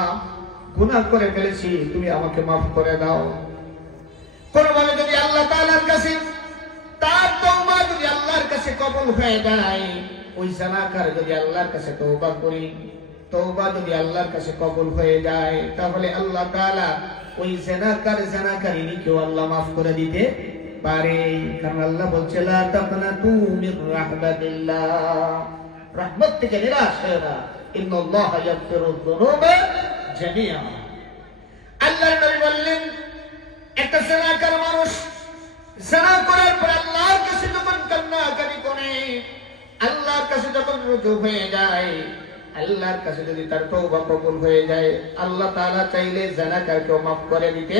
গুনাহ করে ফেলেছি, তুমি আমাকে মাফ করে দাও। কোন মানে যদি আল্লাহ তাআলার কাছে তার তওবা যদি আল্লাহর কাছে কবুল হয়ে যায়, ওই জিনাকার যদি আল্লাহর কাছে তওবা করি, তওবা যদি আল্লাহর কাছে কবুল হয়ে যায়, তাহলে আল্লাহ তাআলা ওই জিনাকারিনীকেও আল্লাহ মাফ করে দিতে পারে। কারণ আল্লাহ বলছে, লা তাকনাতু মির রাহমাতিল্লাহ, রহমত থেকে নিরাশ হয় না। ইন্নাল্লাহা ইয়াগফিরুয যুনুবা জামিআ। আল্লাহর নবী বললেন, একটা জিনাকার মানুষ জিনা করার পর আল্লাহর কাছে যখন কান্নাকাটি করে, আল্লাহর কাছে যখন রুজু হয়ে যায়, আল্লাহর কাছে যদি তার তওবা কবুল হয়ে যায়, আল্লাহ তাআলা চাইলে জিনাকারকে মাফ করে দিতে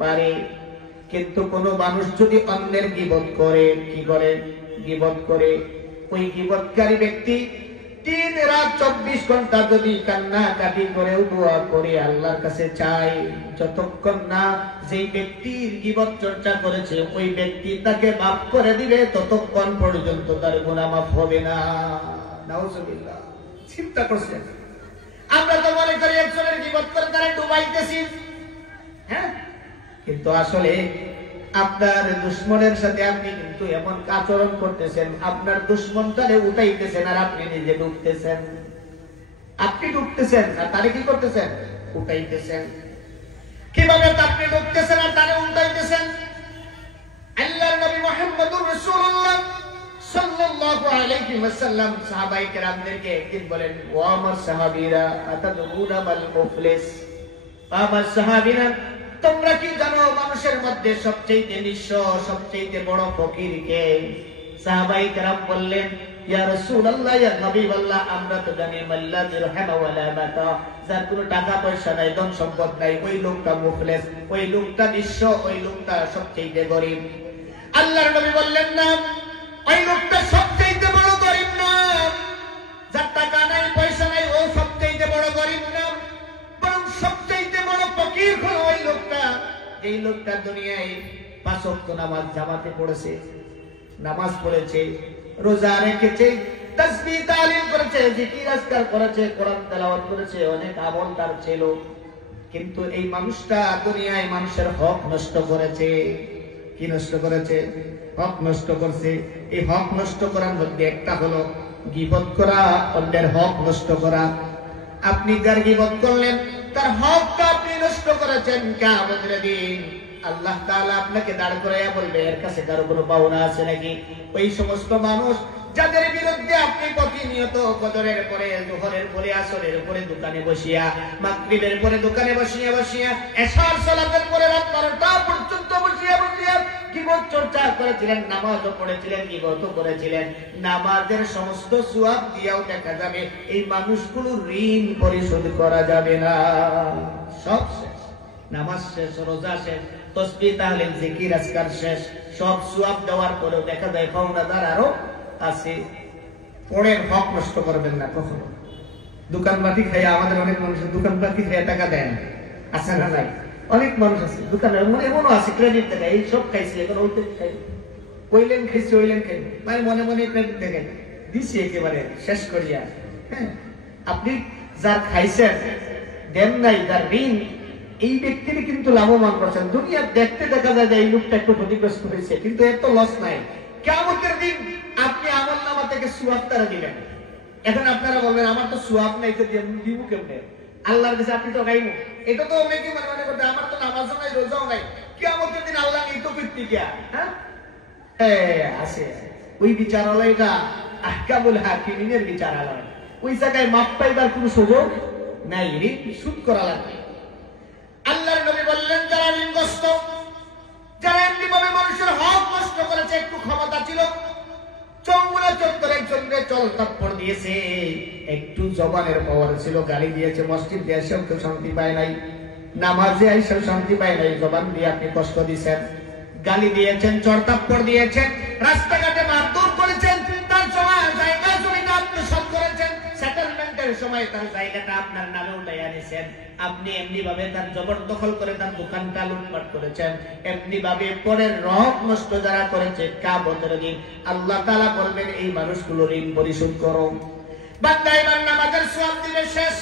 পারে। কিন্তু কোন মানুষ যদি অন্যের গীবত করে, কি করে? গীবত করে, ওই গীবতকারী ব্যক্তি দিন রাত 24 ঘন্টা যদি কান্নাকাটি করেও দোয়া করে আল্লাহর কাছে চায়, যতক্ষণ না যেই ব্যক্তির গীবত চর্চা করেছে ওই ব্যক্তি তাকে মাফ করে দিবে, ততক্ষণ পর্যন্ত তার গুনাহ মাফ হবে না। নাউজুবিল্লাহ। চিন্তা করছেন? আমরা তো মনে করি একজনের গীবত করে তারা ডুবাইতেছি, হ্যাঁ? কিন্তু আসলে আপনার দুশ্মনের সাথে আপনি কিন্তু এমন আচরণ করতেছেন, আপনার দুশ্মনটারে উঠাইতেছেন আর আপনি নিজে ডুবতেছেন। আপনি ডুবতেছেন আর তারে কি করতেছেন? উঠাইতেছেন। কিভাবে আপনি ডুবতেছেন আর তারে উঠাইতেছেন? আল্লাহর নবী মুহাম্মদুর রাসূলুল্লাহ সাল্লাল্লাহু আলাইহি ওয়াসাল্লাম সাহাবায়ে কেরামদেরকে একদিন বলেন, ও আমার সাহাবীরা, আতাদুরুনা মাল মুফলিস, আমার সাহাবীরা, তোমরা কি জানো মানুষের মধ্যে সবচেয়ে নিঃস্ব, সবচেয়ে বড় ফকির কে? সাহাবায়ে কেরাম বললেন, ইয়া রাসূলুল্লাহ, ইয়া হাবিবাল্লাহ, আমরা তো জানি মাল্লাযী রাহমা ওয়ালা মাতা, যার কোনো টাকা পয়সা নাই, ধন সম্পদ নাই, ওই লোকটা মুফলিস, ওই লোকটা নিঃস্ব, ওই লোকটা সবচেয়ে গরীব। আল্লাহর নবী বললেন, না, ওই লোকটা সবচেয়ে বড় গরীব না, যার টাকা নাই পয়সা নাই ও সবচেয়ে বড় গরীব না, বরং সবচেয়ে বড় ফকির হলো ওই লোকটা, এই লোকটা দুনিয়ায় 5 ওয়াক্ত নামাজ জামাতে পড়েছে, নামাজ পড়েছে, রোজা রেখেছে, তাসবিহ তালিম করেছে, জিকির আজকার করেছে, কোরআন তেলাওয়াত করেছে, অনেক আমল তার ছিল। কিন্তু এই মানুষটা দুনিয়ায় মানুষের হক নষ্ট করেছে। কি নষ্ট করেছে? হক নষ্ট করছে। এই হক নষ্ট করার মধ্যে একটা হলো গীবত করা, অন্যের হক নষ্ট করা। আপনি যার গীবত করলেন তার হকটা আপনি নষ্ট করেছেন। কিয়ামতের দিন আল্লাহ তাআলা আপনাকে দাঁড় করাইয়া বলবে, এর কাছে কারো কোনো পাওনা আছে নাকি? ওই সমস্ত মানুষ যাদের বিরুদ্ধে আপনি প্রতিনিয়ত ফজরের পরে, যোহরের পরে, আসরের পরে দোকানে বসিয়া, মাগরিবের পরে দোকানে বসিয়া বসিয়া, এশার সালাতের পরে রাত 12টা পর্যন্ত বসিয়া বসিয়া গীবত চর্চা করেছিলেন, নামাজও পড়েছিলেন, গীবতও করেছিলেন, নামাজের সমস্ত সওয়াব দিয়াও দেখা যাবে এই মানুষগুলোর ঋণ পরিশোধ করা যাবে না। সব শেষ, নামাজ শেষ, রোজা শেষ, তাসবিহ তাহলিল জিকির আজকার শেষ, সব সওয়াব দেওয়ার পরেও দেখা যায় পাওনাদার আরো আছে। পরের হক নষ্ট করবেন না কখনো। দোকানবাটি খাইয়া, আমাদের অনেক মানুষের দোকানবাটি খাইয়া টাকা দেন, আছে না নাই? অনেক মানুষ আছে দোকানের মনে এমনও আছে ক্রেডিট দেখায়, এই সব খাইছি এখন ওইটা খাই, ওইলেন খাইছি ওইলেন খাই, মানে মনে মনে ক্রেডিট দেখায় দিছি একেবারে শেষ করিয়া। হ্যাঁ, আপনি যার খাইছেন দেন নাই, যার ঋণ, এই ব্যক্তির কিন্তু লাভবান করছেন। দুনিয়া দেখতে দেখা যায় যে এই লোকটা একটু ক্ষতিগ্রস্ত হয়েছে, কিন্তু এর তো লস নাই। কিয়ামতের দিন আপনি আমলনামা থেকে সওয়াব তারা দিবেন। এখন আপনারা বলবেন, আমার তো সওয়াব নাই, তো দিব কেমনে? আল্লাহর কাছে আপনি তো গাইবো, এটা তো অনেকে মনে মনে করবে, আমার তো নামাজও নাই, রোজাও নাই, কিয়ামতের দিন আল্লাহ এই তো কীর্তি গিয়া। হ্যাঁ, আছে ওই বিচারালয়, এটা আহকামুল হাকিমিনের বিচারালয়। ওই জায়গায় মাপ পাইবার কোনো সুযোগ নাই, ঋণ সুদ করা লাগবে। আল্লাহর নবী বললেন, যারা ঋণগ্রস্ত, যারা এমনিভাবে মানুষের হক নষ্ট করেছে, একটু ক্ষমতা ছিল, চৌমুনা চত্বরে একজনকে চল থাপ্পড় দিয়েছে, একটু জবানের পাওয়ার ছিল, গালি দিয়েছে, মসজিদে এসেও কেউ শান্তি পায় নাই, নামাজে এসেও শান্তি পায় নাই, জবান দিয়ে আপনি কষ্ট দিয়েছেন, গালি দিয়েছেন, চর থাপ্পড় দিয়েছেন, রাস্তাঘাটে মারধর করেছেন, তার জায়গা জমিটা আত্মসাৎ করেছেন, সেটেলমেন্টের সময় তার জায়গাটা আপনার নামে উঠাইয়া নিয়েছেন, আপনি এমনি ভাবে তার জবরদখল করে তার দোকানটা লুটপাট করেছেন, এমনি ভাবে পরের হক নষ্ট যারা করেছে, কিয়ামতের দিন আল্লাহ তাআলা বলবেন, এই মানুষগুলো ঋণ পরিশোধ করো। বান্দা এবার নামাজের সওয়াব দিবে শেষ,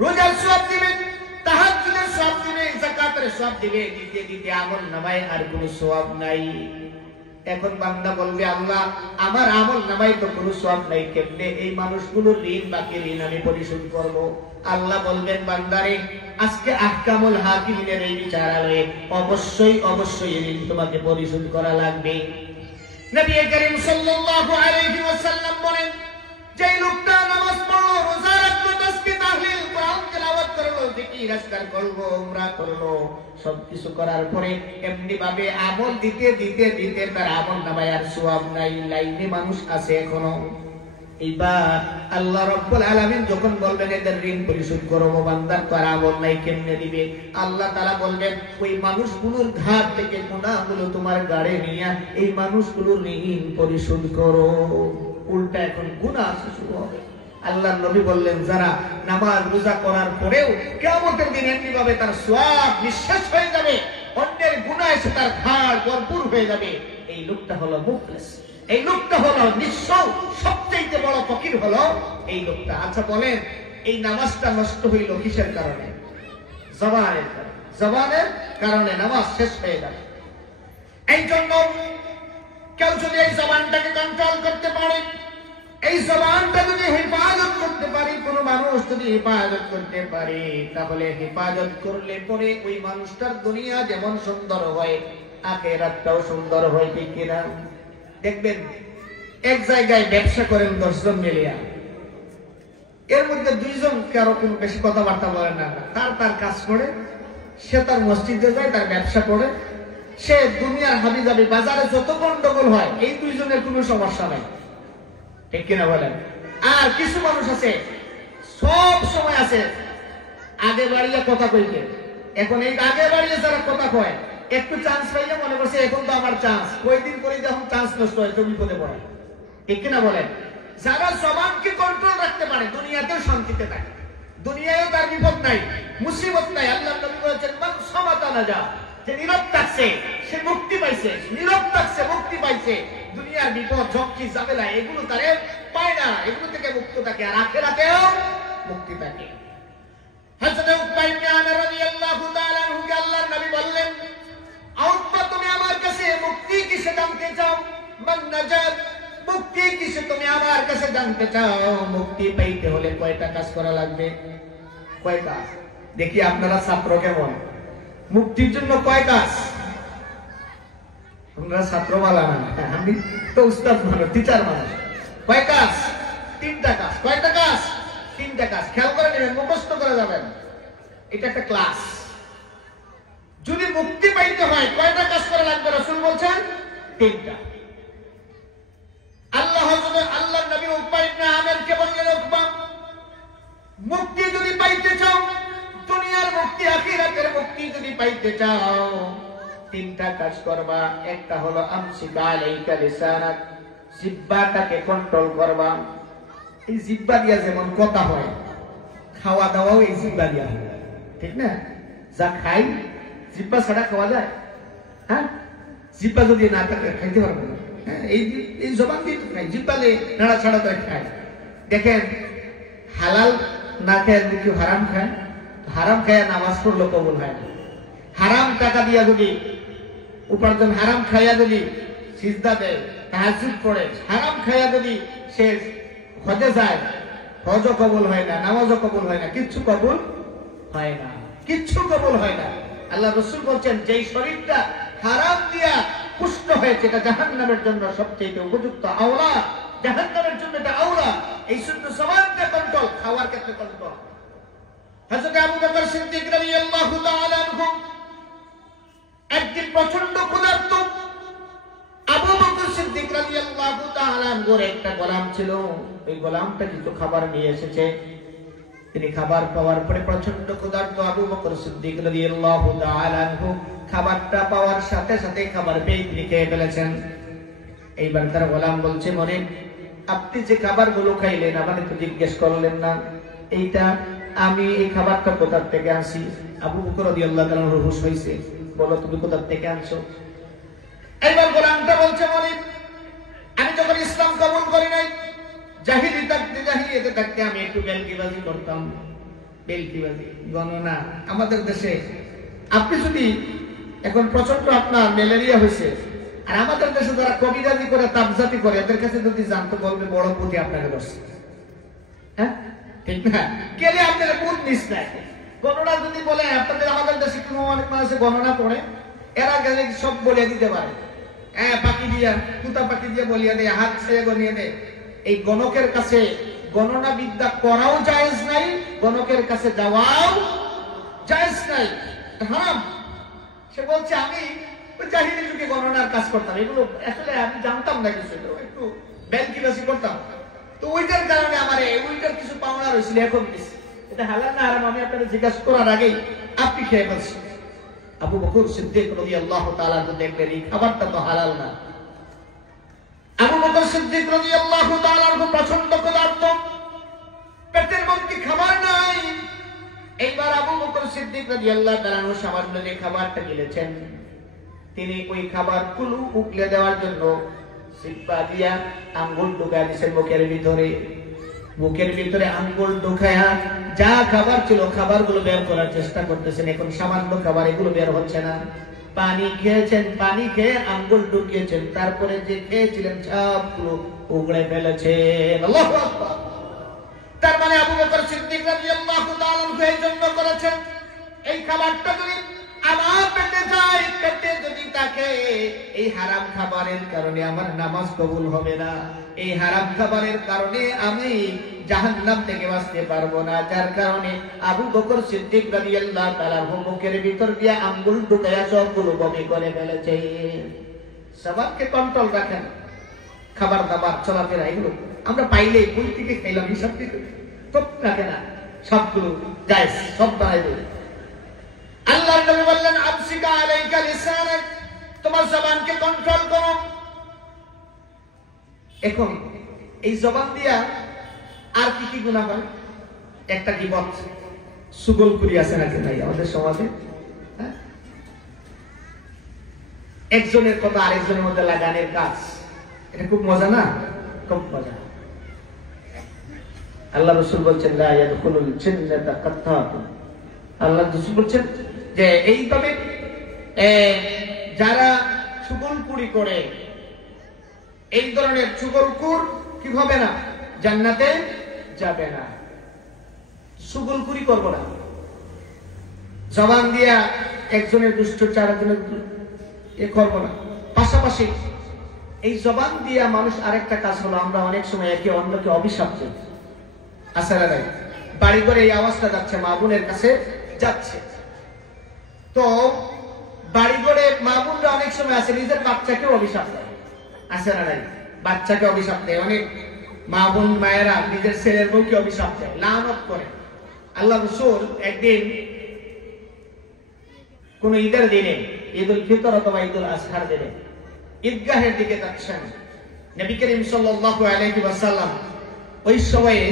রোজার সওয়াব দিবে, তাহাজ্জুদের সওয়াব দিবে, যাকাতের সওয়াব দিবে, দিতে দিতে আমল নামায় আর কোনো সওয়াব নাই। এখন বান্দা বলবে, আল্লাহ আমার আমল নামায় তো কোনো সওয়াব নাই, কেমনে এই মানুষগুলোর ঋণ, বাকি ঋণ আমি পরিশোধ করব? আল্লাহ বলবেন, বান্দারে আজকে আহকামুল হাকিমিনের এই বিচারালয়ে অবশ্যই অবশ্যই ঋণ তোমাকে পরিশোধ করা লাগবে। নবী করিম সাল্লাল্লাহু আলাইহি ওয়াসাল্লাম বলেন, যেই লোকটা নামাজ পড়লো, রোজা রাখলো, তাসবিহ তাহলিল কোরআন তেলাওয়াত করলো, জিকির আজকার করলো, উমরা করলো, সবকিছু করার পরে এমনি ভাবে আমল দিতে দিতে দিতে তার আমল নামায় আর সওয়াব নাই, লাইনে মানুষ আছে এখনো। এইবার আল্লাহ রাব্বুল আলামিন যখন বলবেন এদের ঋণ পরিশোধ করো, বান্দার তার আমল নাই কেমনে দিবে? আল্লাহ তাআলা বলবেন ওই মানুষগুলোর ঘাট থেকে গুনাহগুলো তোমার গাড়ে নিয়ে এই মানুষগুলোর ঋণ পরিশোধ করো। উল্টা এখন গুনাহ শুরু হবে। আল্লাহর নবী বললেন যারা নামাজ রোজা করার পরেও কিয়ামতের দিন এমনি ভাবে তার সওয়াব নিঃশেষ হয়ে যাবে, অন্যের গুনাহ এসে তার ঘাড় ভরপুর হয়ে যাবে, এই লোকটা হলো মুফলিস, এই লোকটা হলো নিঃস্ব। সবচেয়ে বড় ফকির হলো এই লোকটা। আচ্ছা বলেন, এই নামাজটা নষ্ট হইল কিসের কারণে? জবানের কারণে। জবানের কারণে নামাজ শেষ হয়ে যাবে। এই জন্য কেউ যদি এই জবানটাকে কন্ট্রোল করতে পারে, এই জবানটা যদি হেফাজত করতে পারে, কোন মানুষ যদি হেফাজত করতে পারে, তাহলে হেফাজত করলে পরে ওই মানুষটার দুনিয়া যেমন সুন্দর হয়, আখিরাতটাও সুন্দর হয়। ঠিক কিনা? দেখবেন এক জায়গায় ব্যবসা করেন 10 জন মিলিয়া, এর মধ্যে 2 জন কারো কোনো বেশি কথাবার্তা বলে না, তার কাজ করে, সে তার মসজিদে যায়, তার ব্যবসা করে, সে দুনিয়ার হাবিজাবি বাজারে যত গন্ডগোল হয় এই 2 জনের কোনো সমস্যা নাই। ঠিক কিনা বলেন? আর কিছু মানুষ আছে সব সময় আছে আগে বাড়িয়ে কথা কইতে। এখন এই আগে বাড়িয়ে যারা কথা কয়, একটু চান্স পাইলে মনে করছে এখন তো আমার চান্স, কয়েকদিন পরে যখন চান্স নষ্ট হয় তো বিপদে পড়ে। ঠিক কিনা বলেন? যারা জবানকে কন্ট্রোল রাখতে পারে দুনিয়াতেও শান্তিতে থাকে, দুনিয়ায়ও তার বিপদ নাই, মুসিবত নাই। আল্লাহ নবী বলেছেন মান সামাতা নাজা, যে নীরব থাকছে সে মুক্তি পাইছে, নীরব থাকছে মুক্তি পাইছে। দুনিয়ার বিপদ ঝক্কি ঝামেলা এগুলো তারে পায় না, এগুলো থেকে মুক্ত থাকে, আর আখিরাতেও মুক্তি থাকে। হযরত উকবা ইবনে আমির রাদিয়াল্লাহু তাআলা আনহু কে আল্লাহর নবী বললেন, উকবা তুমি আমার কাছে মুক্তি কিসে জানতে চাও? মান নাজাত, মুক্তি কিসে তুমি আমার কাছে জানতে চাও? মুক্তি পাইতে হলে কয়টা কাজ করা লাগবে? কয়টা? দেখি আপনারা ছাত্র কেমন, মুক্তির জন্য কয় কাজ? আপনারা ছাত্র বালা না, আমি তো উস্তাদ মানুষ, টিচার মানুষ। কয় কাজ? 3টা কাজ। কয়টা কাজ? 3টা কাজ। খেয়াল করে নেবেন, মুখস্থ করে যাবেন। এটা একটা ক্লাস। যদি মুক্তি পাইতে হয় কয়টা কাজ করা লাগবে? রাসূল বলছেন 3টা। আল্লাহর নবী উকবা ইবনে আমিরকে বললেন, উকবা মুক্তি যদি পাইতে চাও, দুনিয়ার মুক্তি আখিরাতের মুক্তি যদি পাইতে চাও, 3টা কাজ করবা। একটা হলো আমসিক আলাইকা লিসানাক, জিহ্বাটাকে কন্ট্রোল করবা। এই জিহ্বা দিয়া যেমন কথা হয়, খাওয়া দাওয়াও এই জিহ্বা দিয়া হয়। ঠিক না? যা খাই জিহ্বা ছাড়া খাওয়া যায়? হ্যাঁ, জিহ্বা যদি না থাকে খাইতে পারবো না। এই জবান দিয়ে তো খাই, জিহ্বালে নাড়া ছাড়া করে খায়। দেখেন হালাল না খেয়ে যদি কেউ হারাম খায়, হারাম খায় নামাজ পড়লো কবুল হয় না। হারাম টাকা দিয়া যদি উপার্জন, হারাম খাইয়া যদি সিজদা দেয়, তাহাজ্জুদ পড়ে, হারাম খাইয়া যদি সে হজে যায়, হজও কবুল হয় না, নামাজও কবুল হয় না, কিচ্ছু কবুল হয় না, কিচ্ছু কবুল হয় না। আল্লাহ রাসূল বলছেন যেই শরীরটা হারাম দিয়া পুষ্ট হয়েছে এটা জাহান্নামের জন্য সবচেয়ে উপযুক্ত, আওলা, জাহান্নামের জন্য এটা আওলা। এই শুধু জবানটা কন্ট্রোল, খাওয়ার ক্ষেত্রে কন্ট্রোল। হযরত আবু বকর সিদ্দিক রাদিয়াল্লাহু তাআলা আনহু একদিন প্রচন্ড ক্ষুধার্ত। আবু বকর সিদ্দিক রাদিয়াল্লাহু তাআলা আনহুর একটা গোলাম ছিল, ওই গোলামটা কিছু খাবার নিয়ে এসেছে। তিনি খাবার পাওয়ার পরে প্রচন্ড ক্ষুধার্ত আবু বকর সিদ্দিক রাদিয়াল্লাহু তাআলা আনহু খাবারটা পাওয়ার সাথে সাথে খাবার পেয়ে তিনি খেয়ে ফেলেছেন। এইবার তার গোলাম বলছে, মনে আপনি যে খাবারগুলো খাইলেন আমাদের তো জিজ্ঞেস করলেন না, এইটা আমি এই খাবারটা কোথা থেকে আনছি? আবু বকর রাদিয়াল্লাহু তাআলা আনহু হুঁশ হইছে, বলো তুমি কোথা থেকে আনছো? এইবার গোলামটা বলছে, মনে আমি যখন ইসলাম কবুল করি নাই, জাহিলিয়াতে থাকতে আমি একটু বেলকিবাজি করতাম। বেলকিবাজি, গণনা। আমাদের দেশে আপনি যদি এখন প্রচন্ড আপনার ম্যালেরিয়া হয়েছে, আর আমাদের দেশে যারা কবিরাজি করে, তাবজাতি করে, এদের কাছে যদি জানতে বলবে বড় পুঁথি আপনাকে ধরছে। হ্যাঁ, ঠিক না? গেলে আপনারা বুধ মিস নাই। গণনা যদি বলে, আপনাদের আমাদের দেশে কোনো অনেক মানুষে গণনা করে, এরা গেলে সব বলিয়ে দিতে পারে। হ্যাঁ, পাখি দিয়া, কুতা পাখি দিয়ে বলিয়ে দেয়, হাত ছেড়ে গনিয়ে দেয়। এই গণকের কাছে গণনা বিদ্যা করাও জায়েজ নাই, গণকের কাছে যাওয়াও জায়েজ নাই, হারাম। সে বলছে আমি জাহিলি যুগে গণনার কাজ করতাম, এগুলো আসলে আমি জানতাম না কিছু, একটু ব্যাংকিবাসি করতাম, তো ওইটার কারণে আমার ওইটার কিছু পাওনা রয়েছিল, এখন কিছু এটা হালাল না হারাম আমি আপনাকে জিজ্ঞাসা করার আগেই আপনি খেয়ে ফেলছেন। আবু বকর সিদ্দিক রাদিয়াল্লাহু তাআলা দেখলেন এই খাবারটা তো হালাল না। আবু বকর সিদ্দিক রাদিয়াল্লাহু তাআলা পছন্দ পদার্থ, পেটের মধ্যে খাবার নাই। এইবার আবু বকর সিদ্দিক রাদিয়াল্লাহু তাআলা সামান্য যে খাবারটা গিলেছেন, তিনি ওই খাবার কুলু উকলে দেওয়ার জন্য সিপ্পা দিয়া আঙ্গুল ঢুকায় দিয়েছেন মুখের ভিতরে। মুখের ভিতরে আঙ্গুল ঢুকায়া যা খাবার ছিল খাবারগুলো বের করার চেষ্টা করতেছেন, এখন সামান্য খাবার এগুলো বের হচ্ছে না। পানি খেয়েছেন, পানি খেয়ে আঙ্গুল ঢুকিয়েছেন, তারপরে যে খেয়েছিলেন সবগুলো উগড়ে ফেলেছেন। আল্লাহু আকবার। তার মানে আবু বকর সিদ্দিক রাদিয়াল্লাহু তাআলা এই জন্য করেছেন, এই খাবারটা যদি আমার পেটে যায়, পেটে যদি থাকে, এই হারাম খাবারের কারণে আমার নামাজ কবুল হবে না, এই হারাম খাবারের কারণে আমি জাহান্নাম থেকে বাঁচতে পারবো না। যার কারণে আবু বকর সিদ্দিক রাদিয়াল্লাহু তাআলা মুখের ভিতর দিয়ে আঙ্গুল ঢুকায়া সবগুলো বমি করে ফেলেছে। সবাইকে কন্ট্রোল রাখেন, খাবার দাবার চলাফেরা এগুলো আমরা পাইলে বই থেকে খাইলাম হিসাব থেকে তো রাখে না, সবগুলো জায়েজ, সব বানাই দেবে। আল্লাহর নবী বললেন আমসিকা আলাইকা লিসানাক, তোমার জবানকে কন্ট্রোল করো। এখন এই জবান দিয়া আর কি কি গুনাহ হয়? একটা গীবত, সুগলপুরি আছে নাকি নাই আমাদের সমাজে? একজনের কথা আরেকজনের মধ্যে লাগানোর কাজ, এটা খুব মজা না? খুব মজা। আল্লাহ রাসূল বলছেন লা ইয়াদখুলুল জান্নাতা কাত্তাতুন, আল্লাহ রাসূল বলছেন যে এইভাবে যারা চুগলখুরি করে, এই ধরনের চুগলখুর কি হবে না, জান্নাতে যাবে না। চুগলখুরি করব না, জবান দিয়া একজনের দুষ্টচরিত্র আরেকজনের এ করব না। পাশাপাশি এই জবান দিয়া মানুষ আরেকটা কাজ হলো, আমরা অনেক সময় একে অন্যকে অভিশাপ দিই। আসলে নাই বাড়ি করে এই আওয়াজটা যাচ্ছে, মা বোনের কাছে যাচ্ছে, তো বাড়ি করে মা বোনরা অনেক সময় আছে নিজের বাচ্চাকে অভিশাপ দেয়। আছে না নাই? বাচ্চাকে অভিশাপ দেয়, অনেক মা বোন মায়েরা নিজের ছেলের বউকে অভিশাপ দেয়, লানত করে। আল্লাহ রাসূল একদিন কোন ঈদের দিনে, ঈদুল ফিতর অথবা ঈদুল আজহার দিনে ঈদগাহের দিকে যাচ্ছেন। নবী করিম সাল্লাল্লাহু আলাইহি ওয়াসাল্লাম ওই সময়ে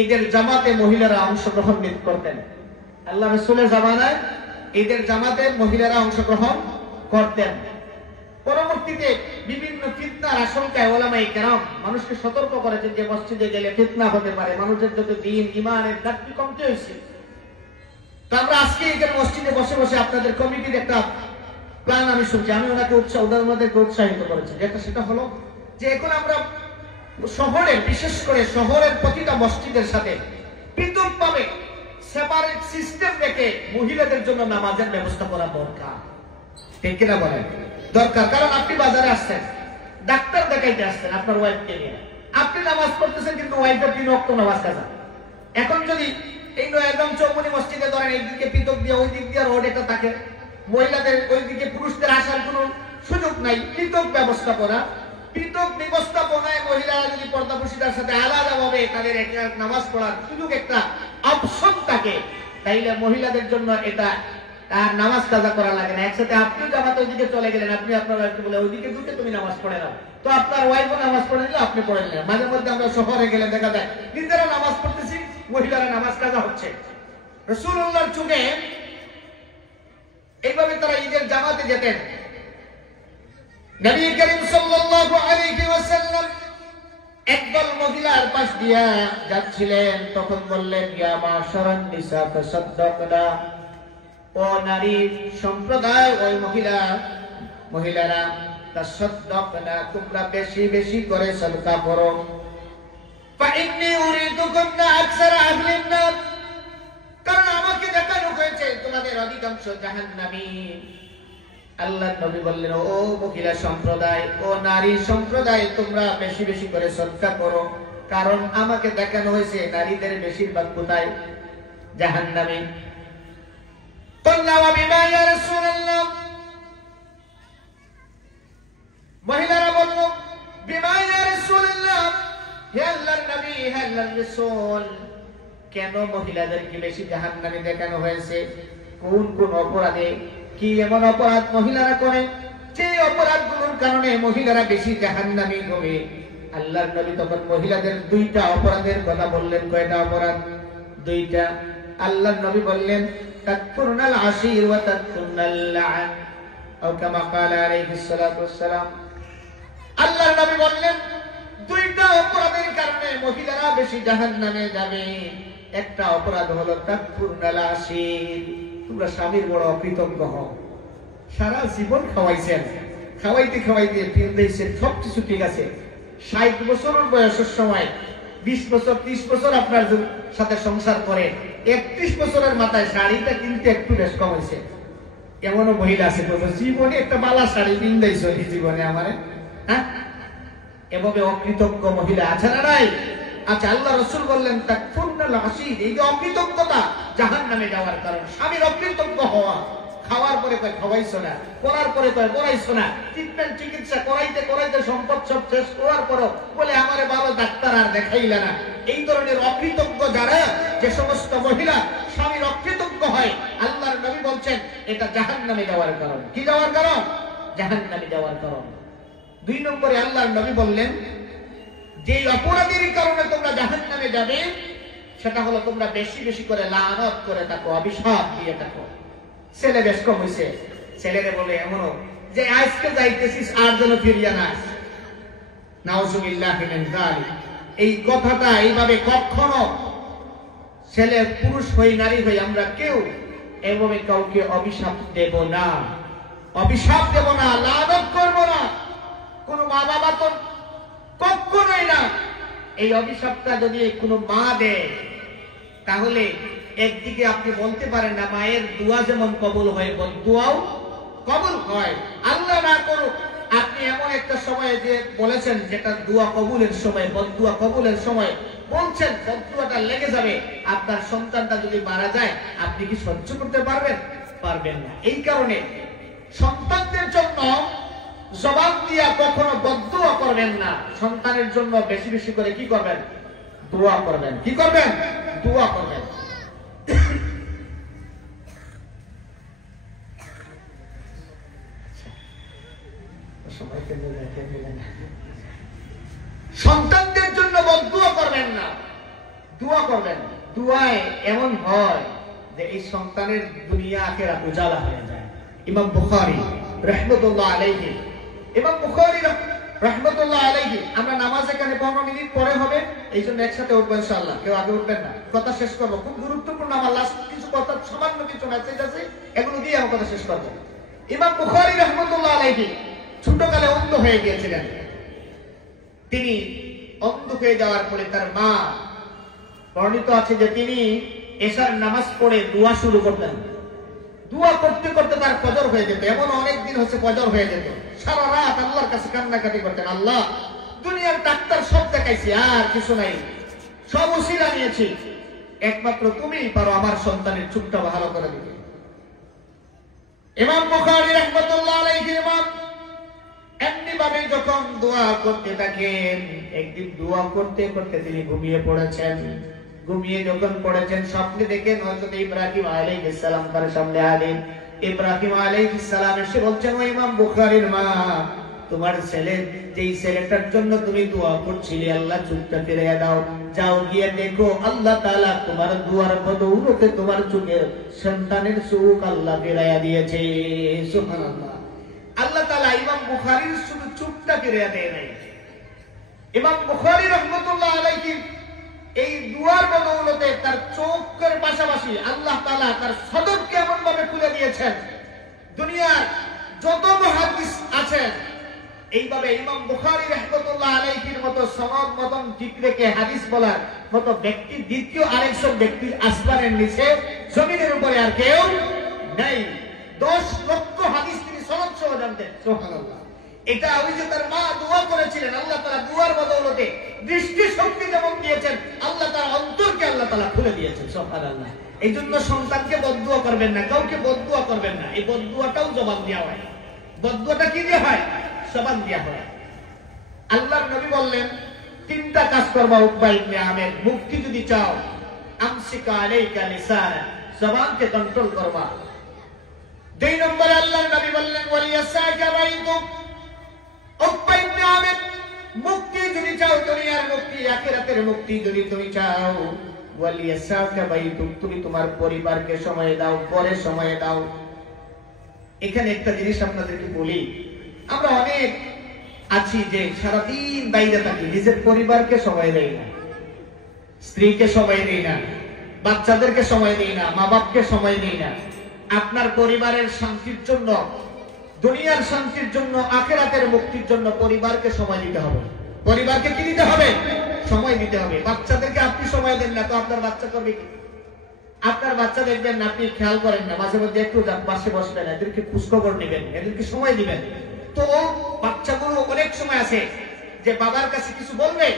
ঈদের জামাতে মহিলারা অংশগ্রহণ করতেন। আল্লাহ রাসূলের জামানায় ঈদের জামাতে মহিলারা অংশগ্রহণ করতেন। পরবর্তীতে বিভিন্ন ফিতনার আশঙ্কায় ওলামায়ে কেরাম মানুষকে সতর্ক করেছেন যে মসজিদে গেলে ফিতনা হতে পারে, মানুষের যত দ্বীন ঈমানের ঘাটতি কমতে হয়েছে। তো আমরা আজকে এখানে মসজিদে বসে বসে আপনাদের কমিটির একটা প্ল্যান আমি শুনছি, আমি ওনাকে ওনাদেরকে উৎসাহিত করেছি, যেটা সেটা হলো যে এখন আমরা শহরে, বিশেষ করে শহরের প্রতিটা মসজিদের সাথে পৃথকভাবে সেপারেট সিস্টেম রেখে মহিলাদের জন্য নামাজের ব্যবস্থা করা দরকার। ঠিক কিনা বলেন? দরকার। কারণ আপনি বাজারে আসছেন, ডাক্তার দেখাইতে আসছেন আপনার ওয়াইফকে নিয়ে, আপনি নামাজ পড়তেছেন কিন্তু ওয়াইফের 3 ওয়াক্ত নামাজ কাজা। এখন যদি এই একদম চৌমনি মসজিদে ধরেন এইদিকে পৃথক দিয়ে ওই দিক দিয়ে রোড একটা থাকে, মহিলাদের ওইদিকে পুরুষদের আসার কোনো সুযোগ নাই, পৃথক ব্যবস্থা করা। পৃথক ব্যবস্থাপনায় মহিলারা যদি পর্দাপুরুষদের সাথে আলাদাভাবে তাদের নামাজ পড়ার সুযোগ একটা অপশন থাকে, তাইলে মহিলাদের জন্য এটা আর নামাজ কাজা করা লাগে না। একসাথে আপনিও জামাতে ওইদিকে চলে গেলেন, আপনি আপনার ওয়াইফকে বলে ওইদিকে ঢুকে তুমি নামাজ পড়ে নাও, তো আপনার ওয়াইফও নামাজ পড়ে নিলে আপনি পড়ে নিলেন। মাঝে মধ্যে আমরা শহরে গেলে দেখা যায় নিজেরা নামাজ পড়তেছি, মহিলারা নামাজ কাজা হচ্ছে। রাসূলুল্লাহর যুগে এইভাবে তারা ঈদের জামাতে যেতেন। নবী করিম সাল্লাল্লাহু আলাইহি ওয়াসাল্লাম একদল মহিলার পাশ দিয়া যাচ্ছিলেন, তখন বললেন ইয়া মাশারান নিসা তাসাদ্দাকনা, ও নারী সম্প্রদায়, ওই মহিলারা তাসাদ্দাকনা, তোমরা বেশি বেশি করে সদকা করো। ফাইন্নী উরিদুকুন্না আকসারা আহলিন নার, কারণ আমাকে দেখানো হয়েছে তোমাদের অধিকাংশ জাহান্নামী। আল্লাহ নবী বললেন, ও মহিলা সম্প্রদায়, ও নারী সম্প্রদায়, তোমরা বেশি বেশি করে সদকা করো, কারণ আমাকে দেখানো হয়েছে নারীদের বেশিরভাগ কোথায়? জাহান্নামে। মহিলারা বলল, বিমা ইয়া রাসূলুল্লাহ, হে আল্লাহর নবী, হে আল্লাহর রাসূল, কেন মহিলাদেরকে বেশি জাহান্নামে দেখানো হয়েছে? কোন কোন অপরাধে, কি এমন অপরাধ মহিলারা করে যে অপরাধগুলোর কারণে মহিলারা বেশি জাহান্নামে হবে? আল্লাহর নবী তখন মহিলাদের দুইটা অপরাধের কথা বললেন। কয়টা অপরাধ? দুইটা। আল্লাহর নবী বললেন, তাকফুরনাল আশীর ওয়া তাকফুরনাল লা'ন, আও কামা ক্বালা আলাইহিস সালাতু ওয়াস সালাম। আল্লাহর নবী বললেন, দুইটা অপরাধের কারণে মহিলারা বেশি জাহান্নামে যাবে। একটা অপরাধ হলো তাকফুরনাল আশীর, তোমরা স্বামীর বড় অকৃতজ্ঞ হও। সারা জীবন খাওয়াইছেন, খাওয়াইতে খাওয়াইতে ফিল দিয়েছেন, সবকিছু ঠিক আছে। 60 বছরের বয়সের সময় 20 বছর 30 বছর আপনার সাথে সংসার করে 31 বছরের মাথায় শাড়িটা কিনতে একটু বেশ কম হয়েছে। এমনও মহিলা আছে, জীবনে একটা বালা শাড়ি কিনতেইছ জীবনে আমারে, হ্যাঁ? এভাবে অকৃতজ্ঞ মহিলা আছে না নাই? আচ্ছা, আল্লাহ রাসূল বললেন তাকফুরনাল আশীর, এই যে অকৃতজ্ঞতা জাহান্নামে যাওয়ার কারণ। স্বামীর অকৃতজ্ঞ হওয়া, খাওয়ার পরে কয় খাওয়াইছো না, পড়ার পরে কয় পড়াইছো না, ট্রিটমেন্ট চিকিৎসা করাইতে করাইতে সম্পদ সব শেষ করার পরও বলে আমারে ভালো ডাক্তার আর দেখাইলে না। এই ধরনের অকৃতজ্ঞ যারা, যে সমস্ত মহিলা স্বামীর অকৃতজ্ঞ হয়, আল্লাহর নবী বলছেন এটা জাহান্নামে যাওয়ার কারণ। কি যাওয়ার কারণ? জাহান্নামে যাওয়ার কারণ। 2 নম্বরে আল্লাহর নবী বললেন, যে অপরাধের কারণে তোমরা জাহান্নামে যাবে সেটা হলো তোমরা বেশি বেশি করে লানত করে থাকো, অভিশাপ দিয়ে থাকো। ছেলে বেশ কম হয়েছে, ছেলেরে বলে এমনও যে আজকে যাইতেছিস আর যেন ফিরিয়া না। নাউজুবিল্লাহি মিন যালিক। এই কথাটা এইভাবে কখনো ছেলে পুরুষ হই নারী হই আমরা কেউ এভাবে কাউকে অভিশাপ দেব না, অভিশাপ দেব না, লানত করব না। কোন মা বাবা তো কখনোই না। এই অভিশাপটা যদি কোনো মা দেয় তাহলে একদিকে আপনি বলতে পারেন না মায়ের দোয়া যেমন কবুল হয়, বদদুয়াও কবুল হয়। আল্লাহ না করুক আপনি এমন একটা সময়ে যে বলেছেন যেটা দোয়া কবুলের সময়, বদদুয়া কবুলের সময় বলছেন, বদদুয়াটা লেগে যাবে, আপনার সন্তানটা যদি মারা যায় আপনি কি সহ্য করতে পারবেন? পারবেন না। এই কারণে সন্তানদের জন্য জবাব দিয়া কখনো বদদুয়া করবেন না। সন্তানের জন্য বেশি বেশি করে কি করবেন? দোয়া করবেন। কি করবেন? দোয়া করবেন। সন্তানদের জন্য বদদুয়া করবেন না, দোয়া করবেন। দোয়ায় এমন হয় যে এই সন্তানের দুনিয়া আখিরাত উজালা হয়ে যায়। ইমাম বুখারী রাহমাতুল্লাহ আলাইহি, ইমাম বুখারী রাহমাতুল্লাহ আলাইহি, আমরা নামাজ এখানে 15 মিনিট পরে হবে, এই জন্য একসাথে উঠবো ইনশাআল্লাহ, কেউ আগে উঠবেন না। কথা শেষ করবো, খুব গুরুত্বপূর্ণ আমার লাস্ট কিছু কথা, সামান্য কিছু মেসেজ আছে, এগুলো দিয়ে আমার কথা শেষ করবো। ইমাম বুখারী রাহমাতুল্লাহ আলাইহি ছোটকালে অন্ধ হয়ে গিয়েছিলেন। তিনি অন্ধ হয়ে যাওয়ার পরে তার মা, বর্ণিত আছে যে তিনি এশার নামাজ পড়ে দোয়া শুরু করতেন। দোয়া করতে করতে তার ফজর হয়ে যেত, এমন অনেক দিন হচ্ছে ফজর হয়ে যেত। সারা রাত আল্লাহর কাছে কান্নাকাটি করতেন, আল্লাহ দুনিয়ার ডাক্তার সব দেখাইছি, আর কিছু নাই, সব উসিলা নিয়েছি, একমাত্র তুমিই পারো আমার সন্তানের চুপটা ভালো করে দিতে। ইমাম বুখারী রাহমাতুল্লাহ আলাইহি ইমাম এমনি ভাবে যখন দোয়া করতে থাকেন, একদিন দোয়া করতে করতে তিনি ঘুমিয়ে পড়েছেন। ঘুমিয়ে যখন পড়েছেন স্বপ্নে দেখেন হযরত ইব্রাহিম আলাইহিস সালাম তার সামনে আলেন। ইব্রাহিম আলাইহিস সালাম এসে বলছেন, ও ইমাম বুখারীর মা, তোমার ছেলে, যেই ছেলেটার জন্য তুমি দোয়া করছিলে, আল্লাহ চোখটা ফিরিয়ে দাও, যাও গিয়ে দেখো আল্লাহ তাআলা তোমার দুয়ার বদৌলতে তোমার চোখের সন্তানের চোখ আল্লাহ ফিরাইয়া দিয়েছে। সুবহানাল্লাহ। আল্লাহ তাআলা ইমাম বুখারীর শুধু চোখটা ফিরিয়ে দেয় নাই, ইমাম বুখারী রাহমাতুল্লাহ আলাইহি এই দুয়ার বদৌলতে তার চোখের পাশাপাশি আল্লাহ তাআলা তার সদরকে এমন ভাবে খুলে দিয়েছেন, দুনিয়ার যত মুহাদ্দিস আছেন এইভাবে ইমাম বুখারী রাহমাতুল্লাহ আলাইহির মতো সনদ মতন ঠিক রেখে হাদিস বলার মতো ব্যক্তি দ্বিতীয় আরেকজন ব্যক্তি আসমানের নিচে জমিনের উপরে আর কেউ নেই। 10 লক্ষ হাদিস তিনি সনদ দোয়া জানতেন। সুবহানাল্লাহ। এটা ওই যে তার মা দোয়া করেছিলেন, আল্লাহ তাআলা দুয়ার বদৌলতে দৃষ্টি শক্তি যেমন দিয়েছেন, আল্লাহ তার অন্তরকে আল্লাহ তাআলা খুলে দিয়েছেন। সুবহানাল্লাহ। এই জন্য সন্তানকে বদদুয়া করবেন না, কাউকে বদদুয়া করবেন না। এই বদদুয়াটাও জবান দেওয়া হয়। বদদুয়াটা কি দিয়ে হয়? জবান দেওয়া হয়। আল্লাহর নবী বললেন তিনটা কাজ করবা উকবা ইবনে আমের, মুক্তি যদি চাও আমসিকা আলাইকা লিসানা, জবানকে কন্ট্রোল করবা। 2 নম্বরে আল্লাহর নবী বললেন ওয়ালিয়াসাকা বাইতুক, উকবা ইবনে আমের মুক্তি যদি চাও, দুনিয়ার মুক্তি আখিরাতের মুক্তি যদি তুমি চাও, ওয়ালিয়াসাকা বাইতুক, তুমি তোমার পরিবারকে সময় দাও, পরে সময় দাও। এখানে একটা জিনিস আপনাদেরকে বলি, আমরা অনেক আছি যে সারাদিন বাইরে থাকি, নিজের পরিবারকে সময় দেই না, স্ত্রীকে সময় দেই না, বাচ্চাদেরকে সময় দেই না, মা বাপকে সময় দেই না। আপনার পরিবারের শান্তির জন্য, দুনিয়ার শান্তির জন্য, আখিরাতের মুক্তির জন্য পরিবারকে সময় দিতে হবে। পরিবারকে কি দিতে হবে? সময় দিতে হবে। বাচ্চাদেরকে আপনি সময় দেন না তো আপনার বাচ্চা করবে কি? আপনার বাচ্চা দেখবেন আপনি খেয়াল করেন না, মাঝে মধ্যে একটু পাশে বসবেন, এদেরকে খোঁজখবর নেবেন, এদেরকে সময় দিবেন। তো বাচ্চাগুলো অনেক সময় আছে যে বাবার কাছে কিছু বলবে,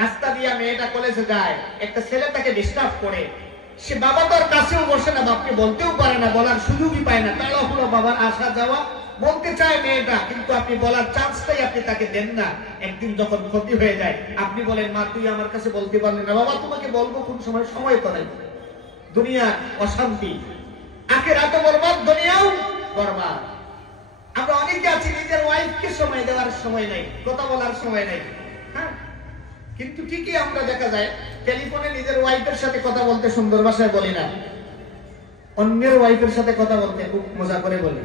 রাস্তা দিয়ে মেয়েটা কলেজে যায়, একটা ছেলে তাকে ডিস্টার্ব করে, সে বাবা তার কাছেও বসে না, বাপকে বলতেও পারে না, বলার সুযোগই পায় না, তাড়াহুড়ো বাবার আসা যাওয়া, বলতে চায় মেয়েটা, কিন্তু আপনি বলার চান্সটাই আপনি তাকে দেন না। একদিন যখন ক্ষতি হয়ে যায়, আপনি বলেন মা তুই আমার কাছে বলতে পারলি না। বাবা তোমাকে বলবো কোন সময়, সময় তো নাই। দুনিয়া অশান্তি, আখিরাতও বরবাদ, দুনিয়াও বরবাদ। আমরা অনেকে আছি নিজের ওয়াইফকে সময় দেওয়ার সময় নাই, কথা বলার সময় নাই। হ্যাঁ, কিন্তু ঠিকই আমরা দেখা যায় টেলিফোনে নিজের ওয়াইফের সাথে কথা বলতে সুন্দর ভাষায় বলি না, অন্যের ওয়াইফের সাথে কথা বলতে খুব মজা করে বলি।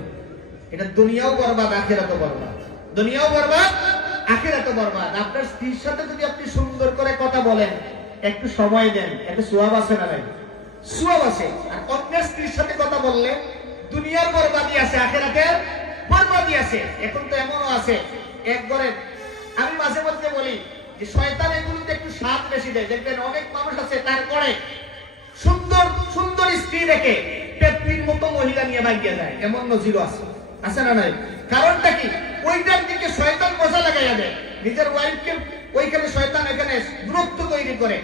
এটা দুনিয়াও বরবাদ, আখিরাতও বরবাদ। দুনিয়াও বরবাদ, আখিরাতও বরবাদ। আপনার স্ত্রীর সাথে যদি আপনি সুন্দর করে কথা বলেন, একটু সময় দেন, একটু সোয়াব আছে না নাই? সোয়াব আছে। আর অন্যের স্ত্রীর সাথে কথা বললে দুনিয়ার বরবাদি আছে, আখিরাতের বরবাদি আছে। এখন তো এমনও আছে এক ঘরে, আমি মাঝে মধ্যে বলি যে শয়তান এগুলোতে একটু স্বাদ বেশি দেয়। দেখবেন অনেক মানুষ আছে তার করে সুন্দর সুন্দর স্ত্রী রেখে পেতনির মতো মহিলা নিয়ে ভাগিয়ে যায়, এমন নজিরও আছে, আছে না নাই? কারণটা কি? ওইটার দিকে শয়তান মজা লাগাইয়া দেয়, নিজের ওয়াইফকে ওইখানে শয়তান এখানে দূরত্ব তৈরি করে।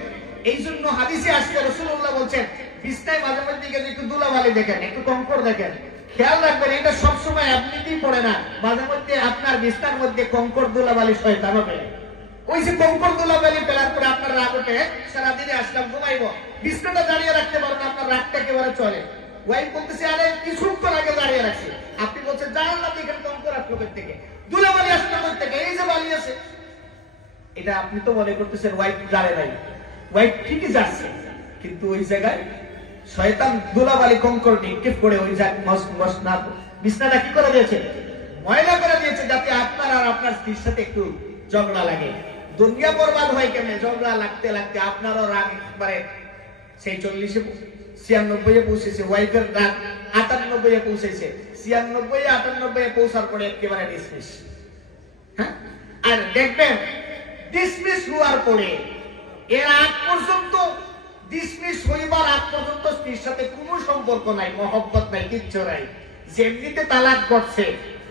এই জন্য হাদিসে আসছে রাসূলুল্লাহ বলছেন বিছনায় মাঝে মধ্যে গিয়ে একটু ধুলাবালি দেখেন, একটু কঙ্কর দেখেন, খেয়াল রাখবেন এটা সবসময় এমনিতেই পড়ে না, মাঝে মধ্যে আপনার বিছনার মধ্যে কঙ্কর ধুলাবালি শয়তানও পেলে। ওই যে কঙ্কর ধুলাবালি পেলার পরে আপনার রাগ ওঠে, সারাদিনে আসলাম ঘুমাইবো, বিছনাটা দাঁড়িয়ে রাখতে পারবেন, আপনার রাগটা একেবারে চলে। ওয়াইফ বলতেছে আরে কিছুক্ষণ আগে দাঁড়িয়ে রাখছি, আপনি বলছেন জানলাম এখানে কঙ্কর আসলো থেকে, ধুলাবালি আসলো থেকে, এই যে বালি আছে। এটা আপনি তো মনে করতেছেন ওয়াইফ দাঁড়িয়ে নাই, ওয়াইফ ঠিকই যাচ্ছে, কিন্তু ওই জায়গায় শয়তান ধুলাবালি কঙ্কর নিক্ষেপ করে ওই বিছনাটা কি করে দিয়েছে? ময়লা করে দিয়েছে, যাতে আপনার আর আপনার স্ত্রীর সাথে একটু ঝগড়া লাগে। দুনিয়া বরবাদ হয় কেমনে? ঝগড়া লাগতে লাগতে আপনারও রাগ একবারে সেই 40-96 পৌঁছেছে, ওয়াইফের রাগ 98 পৌঁছেছে, 96-98 পৌঁছার পরে একেবারে ডিসমিস। হ্যাঁ, আর দেখবেন ডিসমিস হওয়ার পরে এর আগ পর্যন্ত, ডিসমিস হইবার আগ পর্যন্ত স্ত্রীর সাথে কোনো সম্পর্ক নাই, মহব্বত নাই, কিচ্ছু নাই। যেমনিতে তালাক করছে,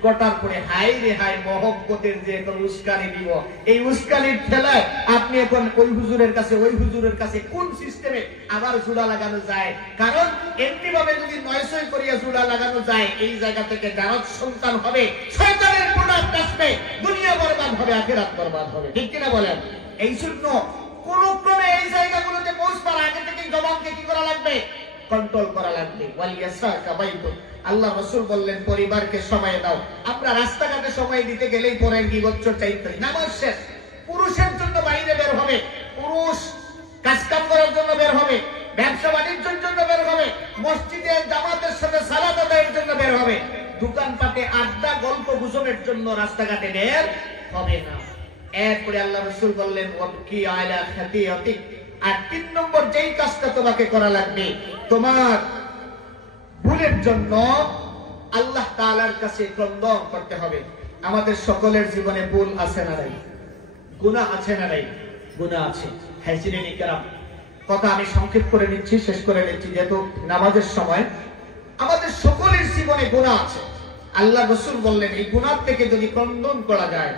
কটার পরে হাই রে হাই মহব্বতের যে এখন উস্কানি দিব, এই উস্কানির ঠেলায় আপনি এখন ওই হুজুরের কাছে, ওই হুজুরের কাছে কোন সিস্টেমে আবার জোড়া লাগানো যায়। কারণ এমনি ভাবে যদি 900 করিয়া জোড়া লাগানো যায়, এই জায়গা থেকে জারজ সন্তান হবে, শয়তানের প্রোডাক্ট আসবে, দুনিয়া বরবাদ হবে, আখিরাত বরবাদ হবে। ঠিক কিনা বলেন? এই জন্য কোন ক্রমে এই জায়গাগুলোতে পৌঁছবার আগে থেকে জবানকে কি করা লাগবে? কন্ট্রোল করা লাগবে। ওয়ালিয়াসাকা বাইতুক, আল্লাহ রাসূল বললেন পরিবারকে সময় দাও। আমরা রাস্তাঘাটে সময় দিতে গেলেই পরের গীবত চর্চা ইত্যাদি। নামাজ শেষ, পুরুষের জন্য বাইরে বের হবে, পুরুষ কাজকাম করার জন্য বের হবে, ব্যবসা বাণিজ্যের জন্য বের হবে, মসজিদে জামাতের সাথে সালাত আদায়ের জন্য বের হবে, দোকানপাটে আড্ডা গল্প গুজবের জন্য রাস্তাঘাটে বের হবে না। এরপরে আল্লাহ রাসূল বললেন ওয়াবকি আলা খাতিয়াতিক, আর 3 নম্বর যেই কাজটা তোমাকে করা লাগবে, তোমার ভুলের জন্য আল্লাহ তাআলার কাছে ক্রন্দন করতে হবে। আমাদের সকলের জীবনে ভুল আছে না নাই? গুনাহ আছে না নাই? গুনাহ আছে। হাজিরিনে কেরাম, কথা আমি সংক্ষেপ করে নিচ্ছি, শেষ করে নিচ্ছি, যেহেতু নামাজের সময়। আমাদের সকলের জীবনে গুনাহ আছে, আল্লাহ রসুল বললেন এই গুনাহ থেকে যদি ক্রন্দন করা যায়,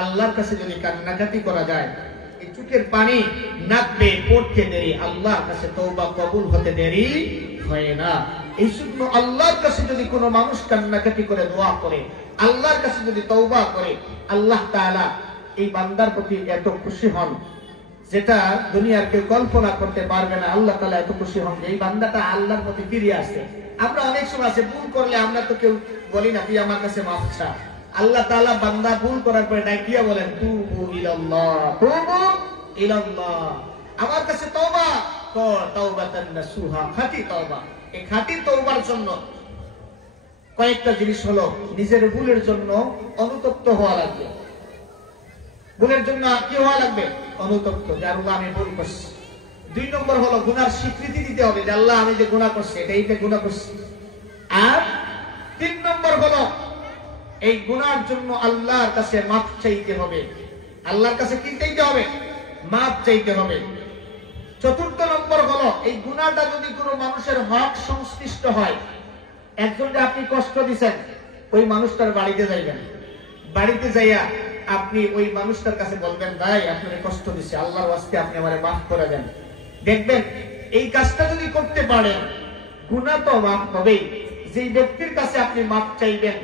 আল্লাহর কাছে যদি কান্নাকাটি করা যায়, এই চোখের পানি নাক বেয়ে পড়তে দেরি, আল্লাহর কাছে তওবা কবুল হতে দেরি হয় না। এই জন্য আল্লাহর কাছে যদি কোনো মানুষ কান্নাকাটি করে দোয়া করে, আল্লাহর কাছে যদি তওবা করে, আল্লাহ তাআলা এই বান্দার প্রতি এত খুশি হন যেটা দুনিয়ার কেউ কল্পনা করতে পারবে না। আল্লাহ তাআলা এত খুশি হন যে এই বান্দাটা আল্লাহর প্রতি ফিরে আসে। আমরা অনেক সময় আছে ভুল করলে আমরা তো কেউ বলি না তুই আমার কাছে মাফ চা। আল্লাহ তাআলা বান্দা ভুল করার পরে ডাকিয়া বলেন তুবু ইলাল্লাহ, তুবু ইলাল্লাহ, আমার কাছে তওবা কর, তাওবাতান নাসুহা, খাঁটি তওবা। এই খাঁটি তওবার জন্য কয়েকটা জিনিস হলো, নিজের ভুলের জন্য অনুতপ্ত হওয়া লাগবে। ভুলের জন্য কি হওয়া লাগবে? অনুতপ্ত, যে আল্লাহ আমি ভুল করছি। 2 নম্বর হলো গুনার স্বীকৃতি দিতে হবে যে আল্লাহ আমি যে গুনাহ করছি এইটা গুনাহ করছি। আর 3 নম্বর হলো এই গুনার জন্য আল্লাহর কাছে মাফ চাইতে হবে। আল্লাহর কাছে কি চাইতে হবে? মাফ চাইতে হবে। 4র্থ নম্বর হলো এই গুনাহটা যদি কোনো মানুষের হক সংশ্লিষ্ট হয়, একজনকে আপনি কষ্ট দিচ্ছেন, ওই মানুষটার বাড়িতে যাইবেন, বাড়িতে যাইয়া আপনি ওই মানুষটার কাছে বলবেন ভাই আপনাকে কষ্ট দিচ্ছে, আল্লাহর ওয়াস্তে আপনি আমারে মাফ করে দেন। দেখবেন এই কাজটা যদি করতে পারেন গুনাহ তো মাফ হবেই। যে ব্যক্তির কাছে আপনি মাফ চাইবেন